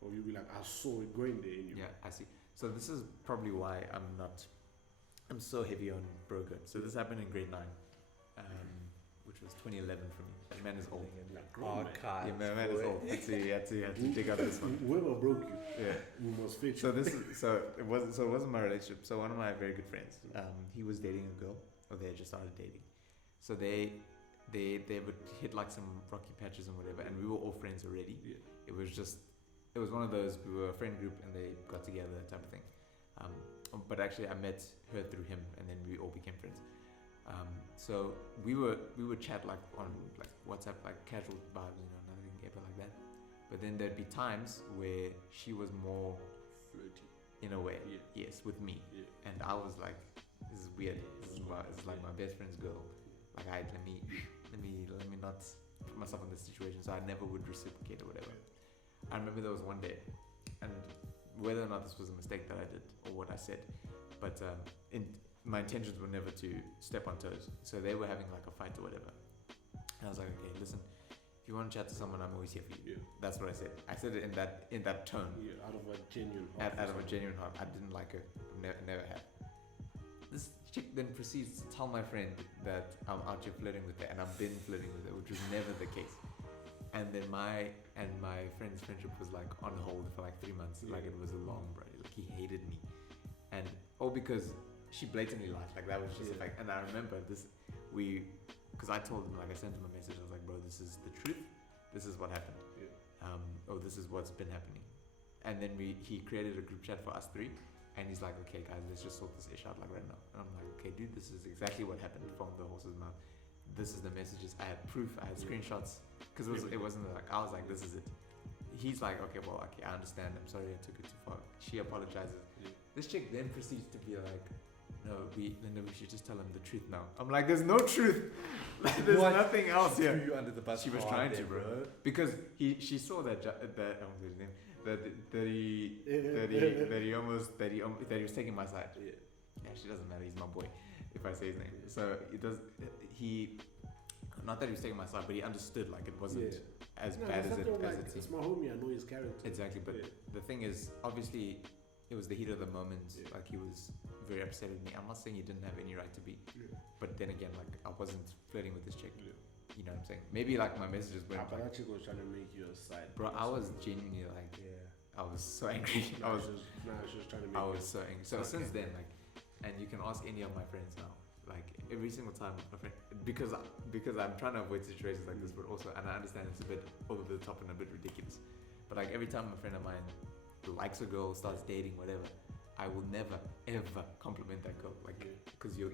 Or you'll be like, I saw it going there anyway. Yeah, I see. So this is probably why I'm so heavy on bro good. So this happened in grade 9, which was 2011 for me. That man is old. Archives. Yeah, man is old. Had to dig out this one. Whoever broke you, Yeah. we must fix So it. it wasn't my relationship. So one of my very good friends, he was dating a girl, or they had just started dating. So they would hit like some rocky patches and whatever, and we were all friends already. Yeah. It was one of those, we were a friend group and they got together type of thing. But actually I met her through him, and then we all became friends. So we would chat like on like WhatsApp, like casual vibes, nothing ever like that. But then there'd be times where she was more Flirty. in a way, Yeah. yes, with me. Yeah. And I was like, this is weird. This is like my best friend's girl. Like, let me not put myself in this situation. So I never would reciprocate or whatever. I remember there was one day, and whether or not this was a mistake that I did or what I said, but my intentions were never to step on toes. So they were having like a fight or whatever. And I was like, okay, listen, if you want to chat to someone, I'm always here for you. Yeah. That's what I said. I said it in that tone. Yeah, out of a genuine heart. Out of a genuine heart. I didn't like her. Never have. This chick then proceeds to tell my friend that I'm out here flirting with her, and I've been flirting with her, which was never the case. And then my friend's friendship was like on hold for like 3 months. Yeah. Like it was a long, bro. Like he hated me, and all because she blatantly lied. Like that was just a fact. And I remember this. Because I told him, like I sent him a message. I was like, bro, this is the truth. This is what happened. Yeah. This is what's been happening. And then he created a group chat for us three. And he's like, okay, guys, let's just sort this ish out like right now. And I'm like, okay, dude, this is exactly what happened from the horse's mouth. This is the messages. I had proof. I had screenshots. Because it wasn't like, I was like, this is it. He's like, okay, well, okay, I understand. I'm sorry I took it too far. She apologizes. Yeah. This chick then proceeds to be like, no, Linda, we should just tell him the truth now. I'm like, there's no truth. Like, there's nothing else She here. threw you under the bus. She was trying to, bro. Because she saw that I won't say his name. That he was taking my side. Yeah, she doesn't matter. He's my boy. If I say his name, so it does. Not that he was taking my side, but he understood. Like it wasn't as bad as it seemed. It's my homie. I know his character. Exactly, but the thing is, obviously, it was the heat of the moment. Yeah. Like he was very upset with me. I'm not saying he didn't have any right to be, but then again, like I wasn't flirting with this chick. Yeah. You know what I'm saying? Maybe like my messages were. But that chick was trying to make you a side. Bro, I was genuinely like, I was so angry. She was trying to make I you was so angry. So since then, like, and you can ask any of my friends now, like every single time, my friend, because I'm trying to avoid situations like this, but also, and I understand it's a bit over the top and a bit ridiculous, but like every time a friend of mine likes a girl, starts dating, whatever, I will never ever compliment that girl, like, because you'll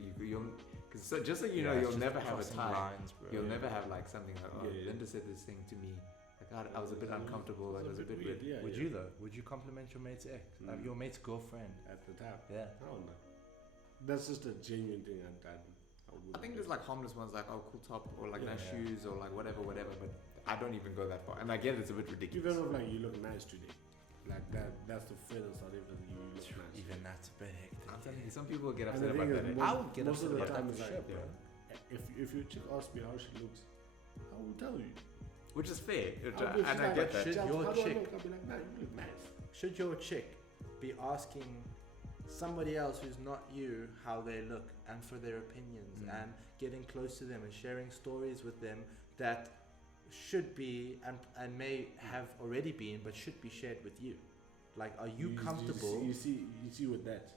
so just so you know, you'll never have a time. Lines, bro. You'll never have like something like, oh, Linda said this thing to me. Like I was a bit uncomfortable. Like it was a bit weird. Yeah, would you though? Would you compliment your mate's ex? Like your mate's girlfriend at the time? Yeah. Oh no. That's just a genuine thing. I think there's like harmless ones like, oh, cool top, or like nice shoes, or like whatever. But I don't even go that far. And I get it's a bit ridiculous. Even if like you look nice today, like that's the furthest I'll ever you look nice. Even that's a bit hectic. I'm telling you, some people get upset about that. I would get most upset of the about time that is for like, sure, bro. If your chick asks me how she looks, I will tell you. Which is fair, And I get that. Should your chick, I'll be like, nah, you look nice. should your chick be asking somebody else who's not you how they look and for their opinions and getting close to them and sharing stories with them that should be and may have already been but should be shared with you? Like, are you comfortable? You see with that,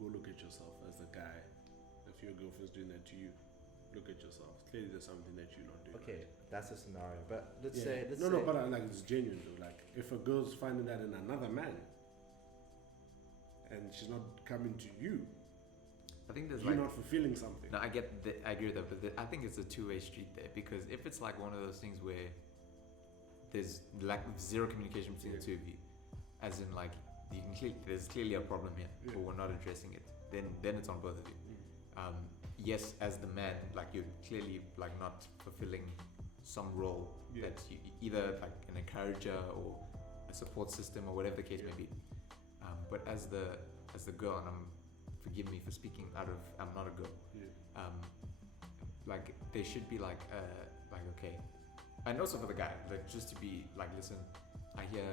go look at yourself as a guy. If your girlfriend's doing that to you, look at yourself. Clearly there's something that you're not doing. Okay, that's a scenario. But let's say but like it's genuine though. Like if a girl's finding that in another man and she's not coming to you, I think there's you're like not fulfilling something. No, I agree with that, but I think it's a two-way street there, because if it's like one of those things where there's lack of zero communication between the two of you, as in like there's clearly a problem here, but we're not addressing it, then it's on both of you. Yes, as the man, like you're clearly like not fulfilling some role that you either like an encourager or a support system or whatever the case may be. But as the girl, and forgive me for speaking out of, I'm not a girl. Like there should be like okay, and also for the guy, like just to be like, listen, I hear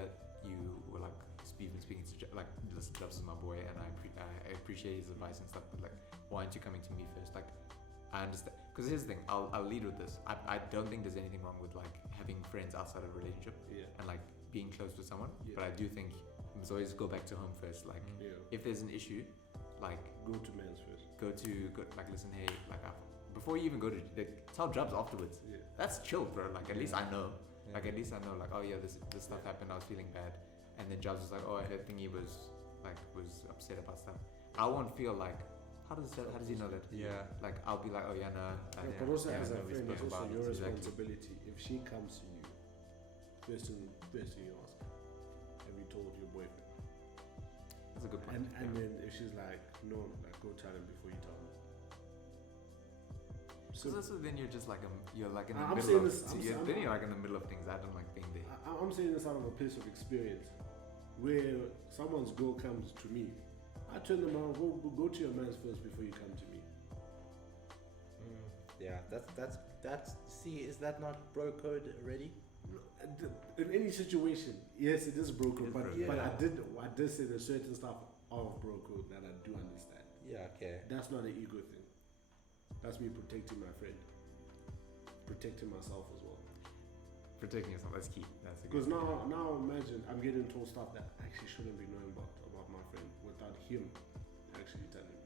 you were like speaking to like, listen, Jobs is my boy, and I appreciate his advice and stuff, but like, why aren't you coming to me first? Like, I understand, because here's the thing, I'll lead with this. I don't think there's anything wrong with like having friends outside of a relationship and like being close with someone, but I do think you must always go back to home first. Like, if there's an issue, like go to men's first. Go like, listen, hey, like before you even go to tell Jobs afterwards. That's chill, bro. Like at least I know. Like at least I know. Like, oh yeah, this stuff happened. I was feeling bad, and then Jobs was like, oh, I heard thingy was upset about stuff. I won't feel like, how does he know that? Yeah. Like I'll be like, oh yeah, no. But also as a friend, it's also your Exactly. responsibility. If she comes to you, first thing you ask, have you told your boyfriend? That's a good point. And then if she's like, no, like go tell him before you tell him. So then you're just like you're like in the I'm middle of saying this, then you're like in the middle of things. I don't like being there. I'm saying this out of a place of experience, where someone's girl comes to me, I turn them around, go to your man's first before you come to me. Yeah, Is that not bro code already? In any situation, yes, it is broken, but Yeah. I did say there's certain stuff of bro code that I do understand. Yeah, okay. That's not an ego thing. That's me protecting my friend, protecting myself as well. Protecting yourself, that's key. That's a Because good now imagine I'm getting told stuff that I actually shouldn't be knowing about my friend without him actually telling me.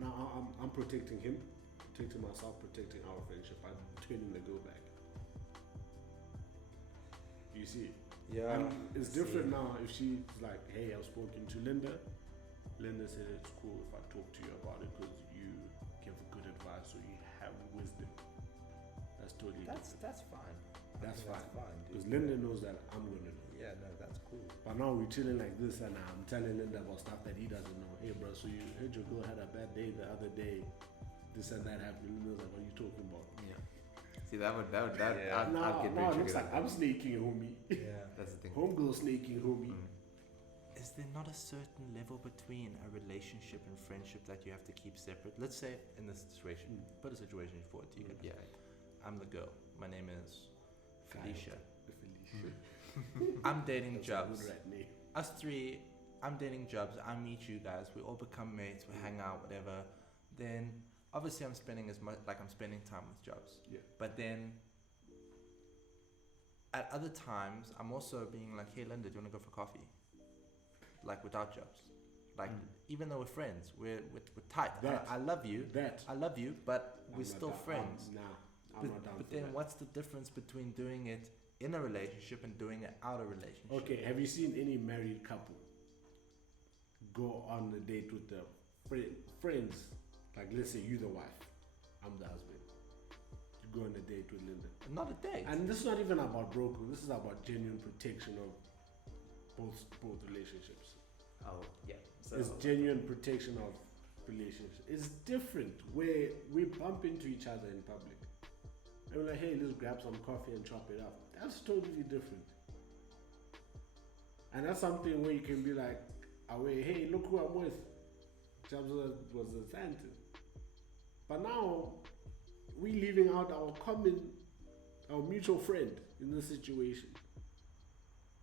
Now I'm protecting him, protecting myself, protecting our friendship. I'm turning the go back. You see? Yeah. And it's different now if she's like, hey, I've spoken to Linda. Linda said it's cool if I talk to you about it because you give good advice or you have wisdom. That's totally different. That's fine. That's fine. Dude. Because Linda knows that I'm gonna know. Yeah, no, that's cool. But now we're chilling like this and I'm telling Linda about stuff that he doesn't know. Hey bro, so you heard your girl had a bad day the other day. This and that happened. Linda's like, what are you talking about? Yeah. See, that would Yeah. I'd get Now very it looks triggered. like I'm snaking homie. Yeah. That's the thing. Homegirl snaking homie. Is there not a certain level between a relationship and friendship that you have to keep separate? Let's say in this situation, put a situation forward to you guys. Yeah. I'm the girl. My name is Felicia. Felicia. I'm dating That's a Jobs. good right name. Us three, I'm dating Jobs. I meet you guys. We all become mates. We hang out, whatever. Then obviously I'm spending as much like I'm spending time with Jobs. Yeah. But then at other times I'm also being like, hey Linda, do you want to go for coffee? Like without Jobs. Like even though we're friends, we're tight. I love you. I love you, but we're still friends. I'm not down But for then that. what's the difference between doing it in a relationship and doing it out of a relationship? Okay, have you seen any married couple go on a date with their friends? Like, let's say you're the wife, I'm the husband. You go on a date with Linda. Not a date. And this is not even about broker. This is about genuine protection of both relationships. Oh, yeah. So It's genuine protection of relationships. It's different where we bump into each other in public. And we're like, hey, let's grab some coffee and chop it up. That's totally different. And that's something where you can be like, away, hey, look who I'm with. Jabs was a Santa. But now, we leaving out our mutual friend in this situation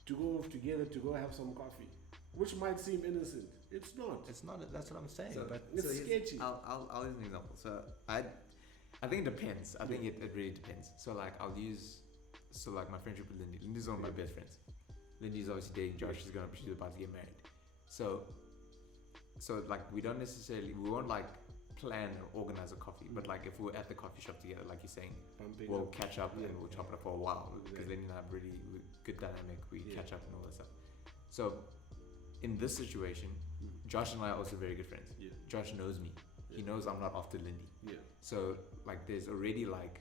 to go together to go have some coffee, which might seem innocent. It's not. It's not. That's what I'm saying. So, but It's here's- sketchy. I'll use an example. So I think it depends. I think it really depends. So like like my friendship with Lindy. Lindy's one of my best friends. Lindy's obviously dating Josh. She's about to get married. So like we won't like plan or organize a coffee, but like if we're at the coffee shop together, like you're saying, we'll catch up and we'll chop it up for a while because Lindy and I have really good dynamic. We catch up and all that stuff. So in this situation, Josh and I are also very good friends. Yeah. Josh knows me. He knows I'm not after Lindy. Yeah. So like there's already like,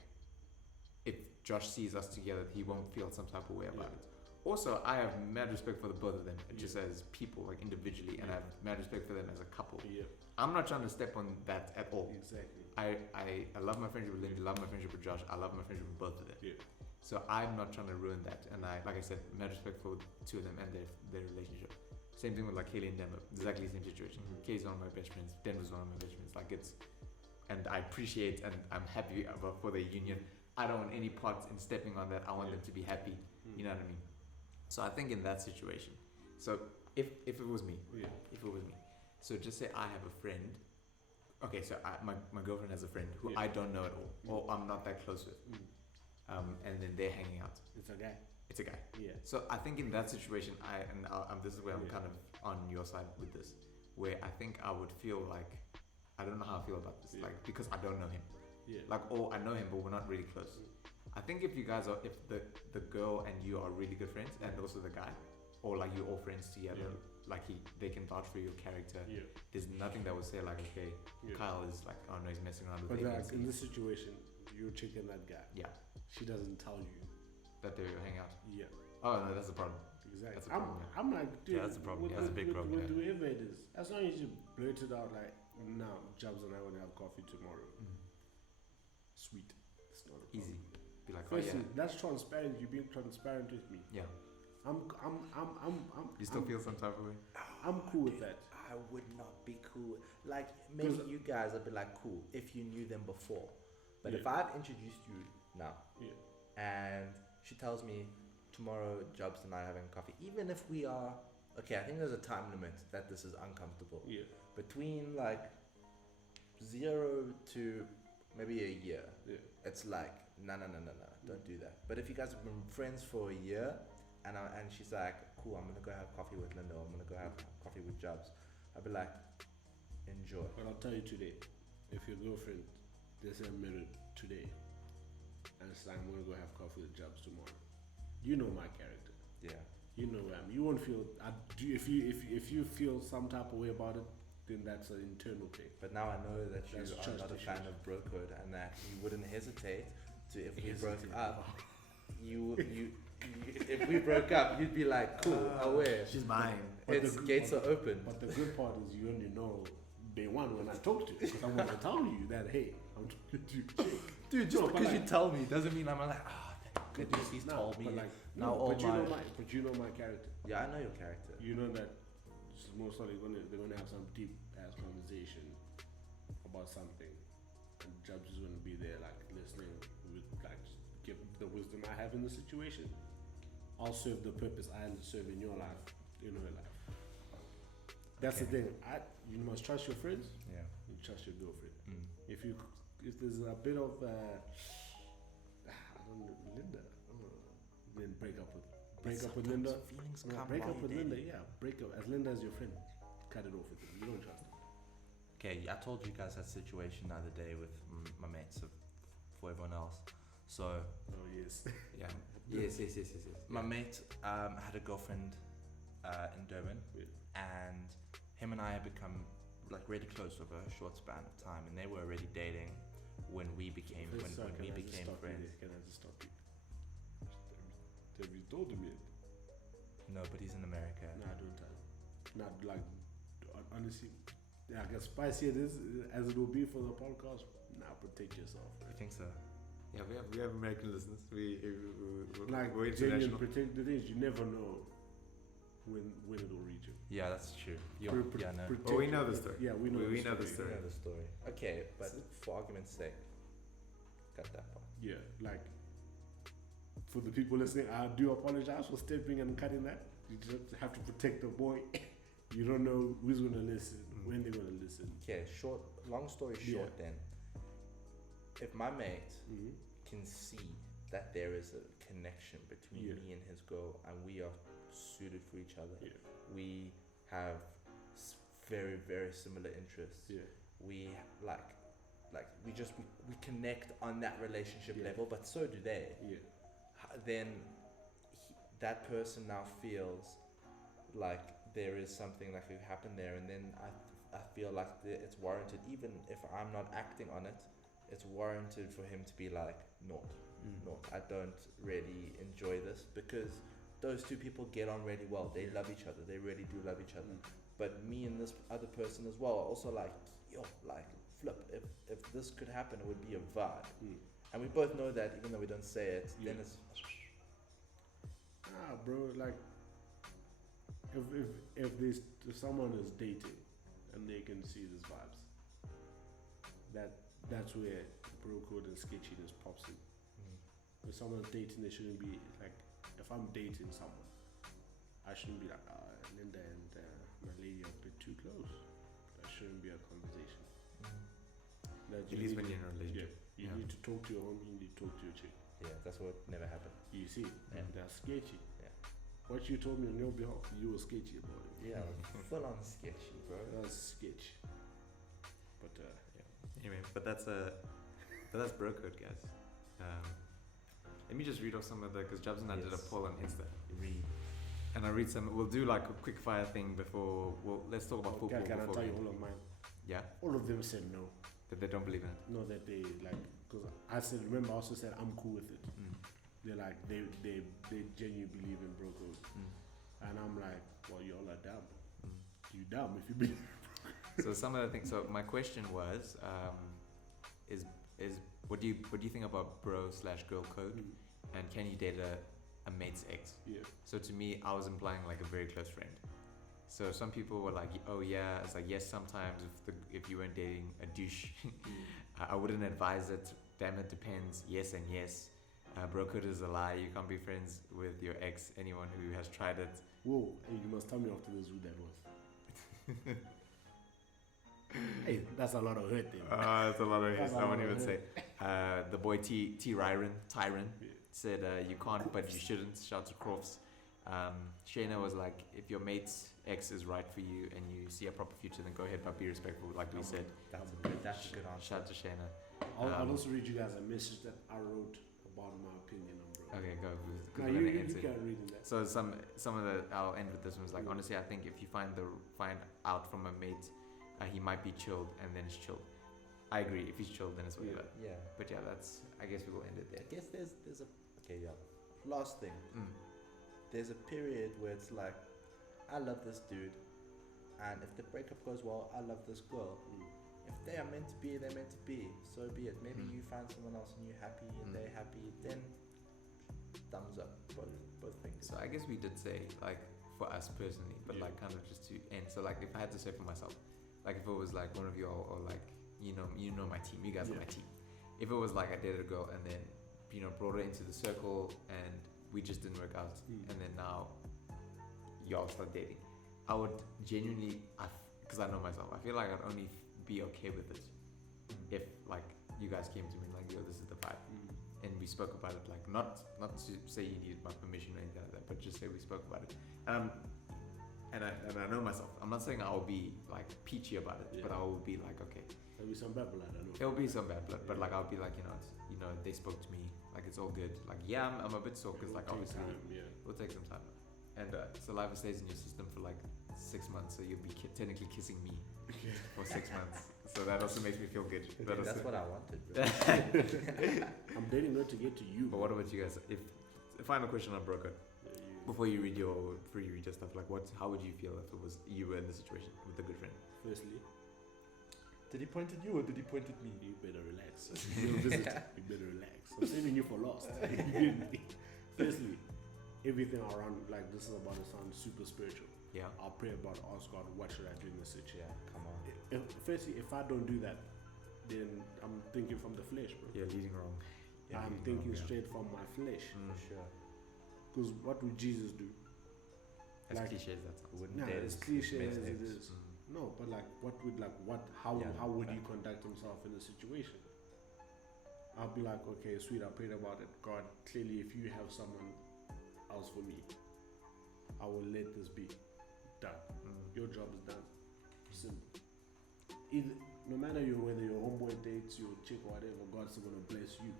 if Josh sees us together, he won't feel some type of way about it. Also, I have mad respect for the both of them, just as people, like individually, and I have mad respect for them as a couple. Yeah. I'm not trying to step on that at all. Exactly. I love my friendship with Lindy, love my friendship with Josh, I love my friendship with both of them. Yeah. So I'm not trying to ruin that, and like I said, mad respect for the two of them and their relationship. Same thing with like Kaylee and Denver, exactly the same situation. Kaylee's one of my best friends, Denver's one of my best friends. Like and I appreciate and I'm happy for their union. I don't want any part in stepping on that. I want them to be happy. You know what I mean? So I think in that situation, so if it was me, so just say I have a friend. Okay, so my girlfriend has a friend who I don't know at all, or I'm not that close with, and then they're hanging out. It's a guy. Yeah. So I think in that situation, this is where I'm kind of on your side with this, where I think I would feel like, I don't know how I feel about this, like because I don't know him. Yeah. Like, or I know him, but we're not really close. I think if the girl and you are really good friends, and also the guy, or like you're all friends together, like they can vouch for your character. Yeah. There's nothing that would say like, okay, Kyle is like, oh no, he's messing around with But like agencies. in this situation, you're checking that guy. Yeah. She doesn't tell you that they hang out. Yeah. Oh no, that's the problem. Exactly. That's a problem. I'm like, dude, that's the problem. That's a big problem. With whoever it is, as long as you blurt it out like, now Jabs and I want to have coffee tomorrow. Sweet. It's not a problem. Easy. Be like, Firstly, that's transparent. You're being transparent with me. Yeah. You still feel some type of way? I'm cool with that. I would not be cool. Like, maybe you guys would be like, cool, if you knew them before. But if I've introduced you now, and she tells me, tomorrow, Jobs and I are having coffee, even if we are, okay, I think there's a time limit that this is uncomfortable. Yeah. Between like 0 to maybe a year, it's like, no, don't do that. But if you guys have been friends for a year, and she's like, cool, I'm gonna go have coffee with Linda, or I'm gonna go have coffee with Jobs, I'd be like, enjoy. But I'll tell you today, if your girlfriend, they say married today, and it's like, I'm gonna go have coffee with Jobs tomorrow, you know my character. Yeah. You know where you won't feel. If you feel some type of way about it, then that's an internal thing. But now I know that you That's are not a fan of bro code, and that you wouldn't hesitate to, if we broke up, if we broke up, you'd be like, cool, aware. She's mine. Its gates are open. But the good part is you only know day one when I talk to you, because I'm gonna tell you that, hey, I'm talking to you, chick. Dude, just because you tell me doesn't mean I'm like, thank goodness he's told me. But like, now but you know my character. Yeah, I know your character. You know that most likely they're gonna have some deep ass conversation about something, and Jobs is gonna be there like listening with like give the wisdom I have in the situation. I'll serve the purpose I serve in your life, in her life. That's the thing. You must trust your friends. Yeah. You trust your girlfriend. If there's a bit of I don't know, Linda, then break up with Linda. Break up with Linda. Yeah, break up as Linda as your friend. Cut it off with them. You don't trust them. Okay, I told you guys that situation the other day with my mates, for everyone else. So. Oh yes. Yeah. Yes. My mate had a girlfriend in Durban, and him and I had become like really close over a short span of time, and they were already dating when we became friends. Can I just stop you? Have you told him yet? No, but he's in America. No, I don't tell him. Not like, honestly, yeah, I guess spicy it is as it will be for the podcast. Now protect yourself. I think so. Yeah, we have American listeners. We're Genuine protect. The thing is, you never know when it will reach you. Yeah, that's true. Well, we know the story. Yeah, we know the story. We know the story. Okay, but for argument's sake, cut that part. Yeah, like, for the people listening, I do apologize for stepping and cutting that. You just have to protect the boy. You don't know who's going to listen, when they're going to listen. Okay, long story short then. If my mate can see that there is a connection between me and his girl, and we are suited for each other, we have very, very similar interests. We we connect on that relationship level, but so do they. Then that person now feels like there is something that could happen there, and then I feel like it's warranted, even if I'm not acting on it, it's warranted for him to be like, no, I don't really enjoy this, because those two people get on really well. They love each other. They really do love each other. But me and this other person as well are also like, flip, if this could happen, it would be a vibe. And we both know that, even though we don't say it, then it's... Nah, bro, like, if someone is dating and they can see these vibes, that's where bro code and sketchiness pops in. If someone's dating, they shouldn't be like, if I'm dating someone, I shouldn't be like, Linda and my lady are a bit too close. That shouldn't be a conversation. At least when you're in a relationship. You need to talk to your homie, you need to talk to your chick. Yeah, that's what never happened. You see, that's sketchy. What you told me on your behalf, you were sketchy about it. Yeah, full on sketchy, bro. That's sketch. But anyway, but that's bro code, guys. Let me just read off some of the, because Jabs and I did a poll on Insta. And I read some. We'll do like a quick fire thing before. Let's talk about football. Can I tell you all of mine? Yeah. All of them said no. That they don't believe in it. No, that they like, because I said, remember, I also said I'm cool with it. They're like, they genuinely believe in bro code. And I'm like, well, you all are dumb. You dumb if you believe. So some of the things. So my question was, is what do you think about bro/girl code, and can you date a mate's ex. Yeah. So to me, I was implying like a very close friend. So some people were like, oh yeah, it's like, yes, sometimes if you weren't dating a douche, I wouldn't advise it. Damn, it depends. Yes and yes. Bro code is a lie. You can't be friends with your ex. Anyone who has tried it. Whoa, hey, you must tell me after this who that was. Hey, that's a lot of hurt there. That's a lot of hate. That's a I lot won't of even say. hate. The boy T Ryron Yeah. said you can't, but you shouldn't. Shout to Crofts. Shayna was like, if your mate's ex is right for you and you see a proper future, then go ahead, but be respectful, like we said. That's a good answer. Shout to Shayna. I'll also read you guys a message that I wrote about my opinion on bro. Okay, go. No, you can't read in that. So some of the, I'll end with this one. Was like, honestly, I think if you find out from a mate, he might be chilled, and then it's chilled. I agree. If he's chilled, then it's whatever. Yeah. But yeah, that's. I guess we will end it there. I guess there's a okay, yeah. Last thing. There's a period where it's like, I love this dude, and if the breakup goes well, I love this girl. If they are meant to be, they're meant to be. So be it. Maybe you find someone else and you're happy and they're happy. Then thumbs up, both things. So I guess we did say, like, for us personally, but like kind of just to end. So like, if I had to say for myself, like if it was like one of you all, or like you know my team, you guys are my team. If it was like I dated a girl and then brought her into the circle and we just didn't work out, and then now y'all start dating, I would genuinely, because I know myself, I feel like I'd only be okay with it if like you guys came to me like, yo, this is the vibe, and we spoke about it, like not to say you needed my permission or anything like that, but just say we spoke about it. And I know myself. I'm not saying I'll be like peachy about it, but I will be like, okay. There'll be some bad blood, I know. There'll be some bad blood, but like I'll be like, they spoke to me, like it's all good. Like yeah, I'm a bit sore because like obviously it'll take some time, and saliva stays in your system for like 6 months, so you'll be technically kissing me for 6 months. So that also makes me feel good. That's what I wanted, bro. I'm dating her to get to you. But what about you guys? If final question on broker. Before you read your stuff, like how would you feel if it was you were in the situation with a good friend? Firstly, did he point at you or did he point at me? You better relax. You're a visitor. You better relax. I'm saving you for last. You get me? Firstly, everything around, like this is about to sound super spiritual. Yeah. I'll pray about, ask God, what should I do in this situation? Yeah, come on. Firstly, if I don't do that, then I'm thinking from the flesh, bro. You're leading wrong. I'm thinking straight from my flesh. For sure. Because what would Jesus do? As like, cliche as that sounds. As cliche as it is. No, but like, how would he conduct himself in a situation? I'll be like, okay, sweet, I prayed about it. God, clearly, if you have someone else for me, I will let this be done. Your job is done. Simple. No matter whether your homeboy dates, your chick, or whatever, God's still gonna bless you.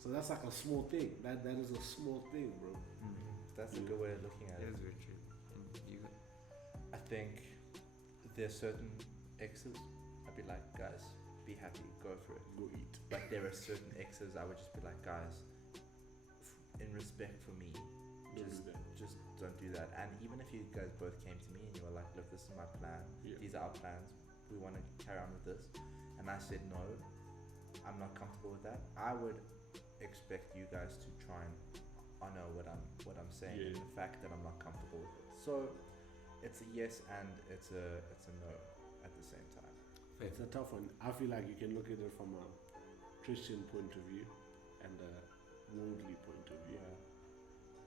So that's like a small thing. That is a small thing, bro. That's a good way of looking at it. It is very true. I think there's certain exes, I'd be like, guys, be happy, go for it, go eat. But there are certain exes I would just be like, guys, in respect for me, just don't do that. And even if you guys both came to me and you were like, look, this is my plan, these are our plans, we want to carry on with this, and I said no, I'm not comfortable with that, I would expect you guys to try and honor what I'm saying and the fact that I'm not comfortable with it. So it's a yes and it's a no at the same time. It's a tough one. I feel like you can look at it from a Christian point of view and a worldly point of view.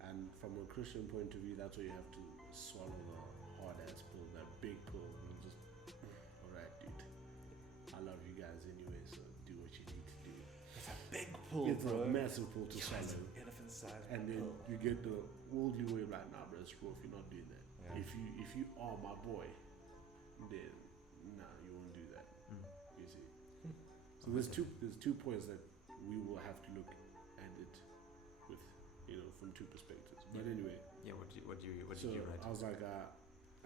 And from a Christian point of view, that's where you have to swallow the hard ass pill, that big pill, and just alright, dude. I love you guys anyway, so do what you need to do. It's a big pull, it's bro. A massive pull to swallow. Elephant size. And then you get the worldly way, like, nah, bro, screw off, you're not doing that. Yeah. If you are my boy, then nah, you won't do that. You see. So there's two points that we will have to look at it with, from two perspectives. But anyway. Yeah. What did you write? I was like,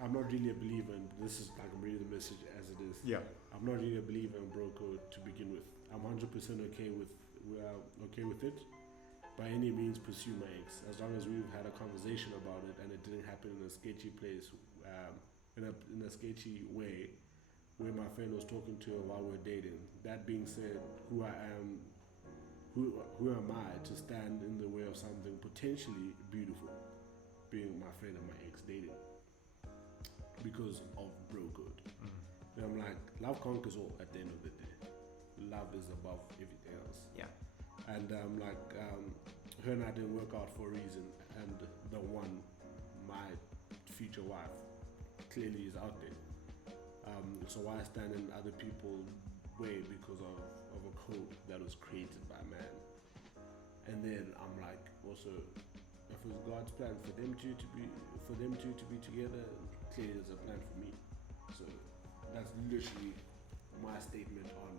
I'm not really a believer in this. Is like I'm reading the message as it is. Yeah. I'm not really a believer in bro code to begin with. I'm 100% okay with it. By any means, pursue my ex. As long as we've had a conversation about it and it didn't happen in a sketchy place, in a sketchy way, where my friend was talking to her while we're dating. That being said, who who am I to stand in the way of something potentially beautiful, being my friend and my ex dating because of bro code? And I'm like, love conquers all at the end of the day. Love is above everything else. Yeah. And her and I didn't work out for a reason, and the one, my future wife, clearly is out there. So why stand in other people's way because of a code that was created by man? And then I'm like, also, if it was God's plan for them two to be together, clearly there's a plan for me. So that's literally my statement on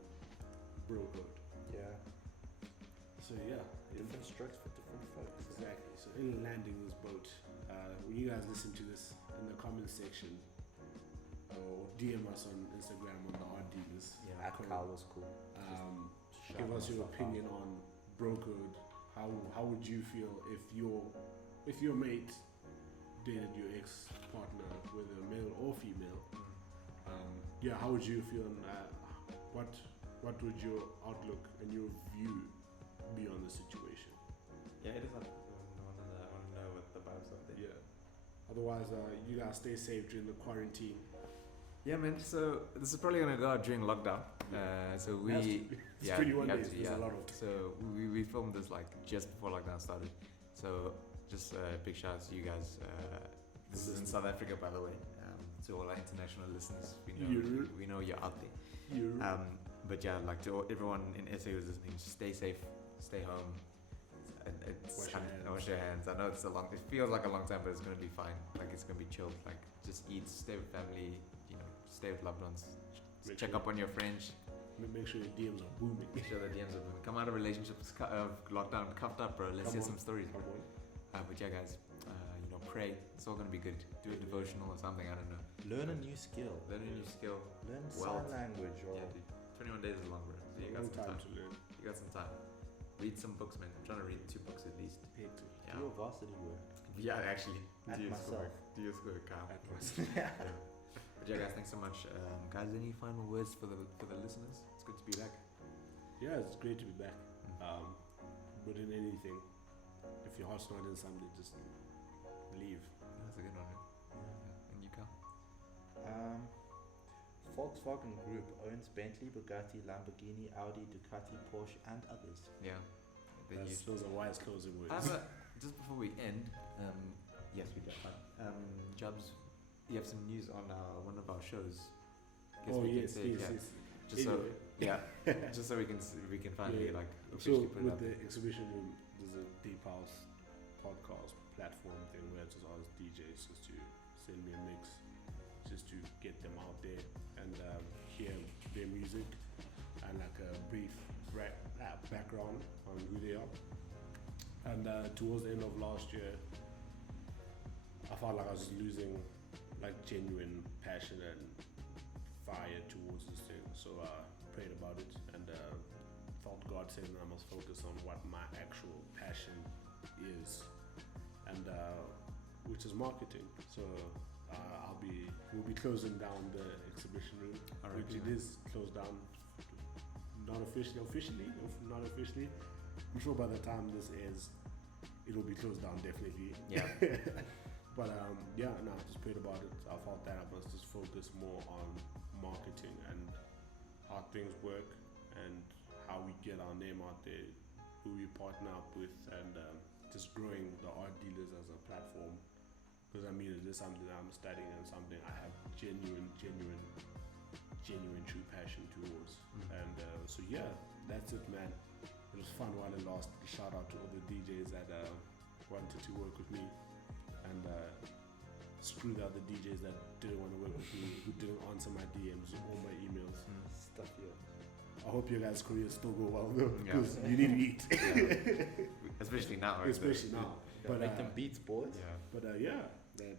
bro code. Yeah. So yeah, Different strokes for different folks. exactly. So in landing this boat, when you guys listen to this in the comment section, or DM us on Instagram on the Art Dealers. Yeah, at Kyle was cool. Give us your opinion on bro code. How would you feel if your mate dated your ex partner, whether male or female? How would you feel? And what would your outlook and your view be on the situation? Yeah, it is. I want to know what the vibes are there. Yeah. Otherwise, you guys stay safe during the quarantine. Yeah, man. So this is probably gonna go out during lockdown. So we, it's 21 days. yeah. There's a lot of. So we filmed this like just before lockdown started. So just a big shout out to you guys. This is in South Africa, by the way. To all our international listeners, we know you're out there. But yeah, like to everyone in SA who's listening, just stay safe, stay home. Wash your hands. I know it feels like a long time, but it's gonna be fine. Like it's gonna be chilled. Like just eat, stay with family, stay with loved ones. Check up on your friends. Make sure your DMs are booming. Make sure the DMs are booming. Come out of relationships lockdown cuffed up, bro. Let's hear some stories. But yeah, guys, pray. It's all gonna be good. Do a devotional or something. I don't know. Learn a new skill. Learn sign language. Or yeah, dude. 21 days is long, bro. So you got some time to learn. You got some time. Read some books, man. I'm trying to read 2 books at least. Do your varsity work. Yeah, actually. At myself. Do your schoolwork, Kyle. At myself. Yeah. But yeah, guys, thanks so much. Guys, any final words for the listeners? It's good to be back. Yeah, it's great to be back. But in anything, if your heart's not in something, just leave. That's a good one, man. Yeah. And you, Kyle? Volkswagen Group owns Bentley, Bugatti, Lamborghini, Audi, Ducati, Porsche, and others. Yeah. Those are wise closing words. Just before we end, yes, we got time. Jabs, you have some news on one of our shows. Yes. Just so, just so we can finally So officially put it with up. the exhibition room, there's a deep house podcast platform thing where I just ask DJs just to send me a mix, just to get them out there and hear their music and like a brief background on who they are. And towards the end of last year, I felt like I was losing like genuine passion and fire towards this thing. So I prayed about it and felt God saying that I must focus on what my actual passion is, and which is marketing. So we'll be closing down the exhibition room, which it is closed down, not officially. I'm sure by the time this airs, it'll be closed down definitely. Yeah. But I just prayed about it. I felt that I must just focus more on marketing and how things work and how we get our name out there, who we partner up with, and just growing the Art Dealers as a platform. Because it is something that I'm studying and something I have genuine true passion towards. And so yeah, that's it, man. It was fun while it lasted. Shout out to all the DJs that wanted to work with me, and screw the other DJs that didn't want to work with me, who didn't answer my DMs or my emails. Stuff here. I hope your guys' careers still go well though, because you need to eat. Especially now. Especially now. But make them beats, boys. Yeah. But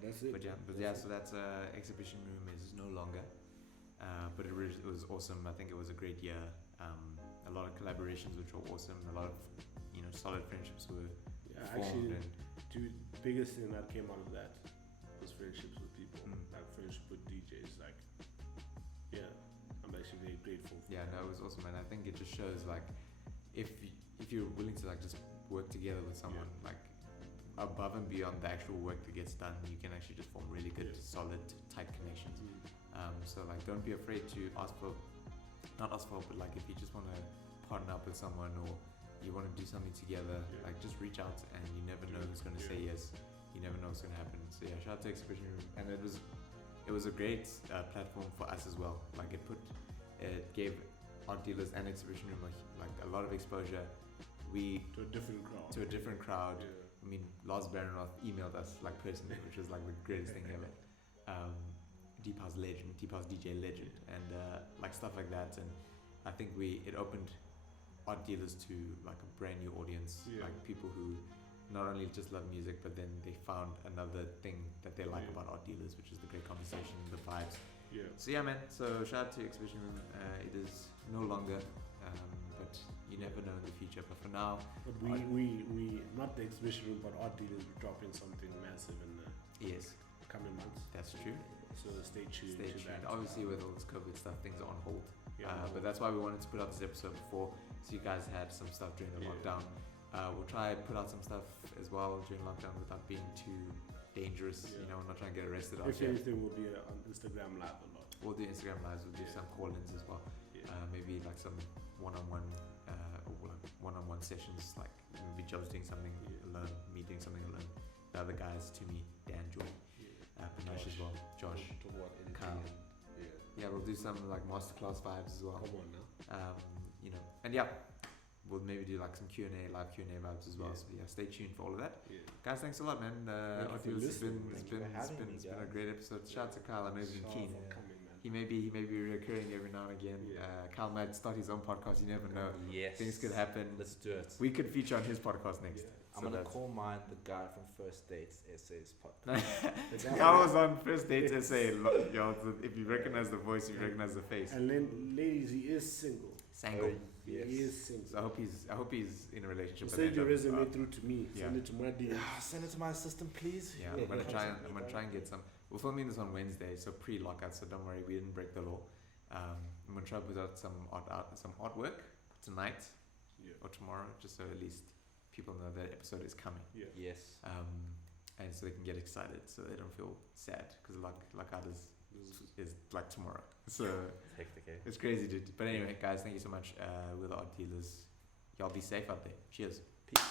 that's it. So that's exhibition room is no longer. But it was awesome. I think it was a great year. A lot of collaborations which were awesome. A lot of solid friendships were formed. Actually, the biggest thing that came out of that was friendships with people. Like friendship with DJs. I'm actually very grateful for that. No, it was awesome, and I think it just shows if if you're willing to like just work together with someone, like above and beyond the actual work that gets done, you can actually just form really good, solid, tight connections. So like, don't be afraid to not ask for help, but like if you just want to partner up with someone or you want to do something together, like just reach out, and you never know who's going to say yes. You never know what's going to happen. So yeah, shout out to Exhibition Room, and it was a great platform for us as well. Like it gave art dealers and Exhibition Room like a lot of exposure. To a different crowd. I mean, Lars Baranoff emailed us like personally, which was like the greatest thing ever. Deep House DJ legend, and like stuff like that. And I think it opened art dealers to like a brand new audience, like people who not only just love music, but then they found another thing that they like about art dealers, which is the great conversation, the vibes. So yeah, man. So shout out to Exhibition Room. It is no longer, but you never know in the future. But for now, but we not the Exhibition Room, but art dealers will drop in something massive in the coming months. That's true. So stay tuned. That. Obviously, with all this COVID stuff, things are on hold. But that's why we wanted to put out this episode before, so you guys had some stuff during the lockdown. We'll try and put out some stuff as well during lockdown without being too dangerous. You know, we're not trying to get arrested. If anything, we'll be on Instagram Live a lot. We'll do Instagram Lives. We'll do some call-ins as well. Maybe like some one-on-one sessions. Like maybe Job's doing something alone, me doing something alone. The other guys, to me, Dan, Joy, Panashe as well, Josh, Kyle. We'll do some like masterclass vibes as well. Come on now. You know, and we'll maybe do like some live Q&A vibes as well. So stay tuned for all of that. Guys, thanks a lot, man. It's been a great episode. Shout out to Kyle. I know he's been keen. He may be recurring every now and again. Kyle might start his own podcast. You never know. Yes. Things could happen. Let's do it. We could feature on his podcast next. I'm gonna call mine the guy from First Dates Essays podcast. Kyle was on First Dates Essay. Yo, if you recognize the voice, you recognize the face. And then, ladies, he is single. He is single. So I hope he's in a relationship. Send your resume through to me. Send it to my DM. Send it to my assistant, please. I'm gonna try and get some. We're filming this on Wednesday, so pre-lockout. So don't worry, we didn't break the law. I'm gonna try to put out some artwork tonight or tomorrow, just so at least people know that episode is coming. Yes. And so they can get excited, so they don't feel sad, because lockout is like tomorrow. So it's crazy, dude. But anyway, guys, thank you so much. We're the art dealers. Y'all be safe out there. Cheers. Peace.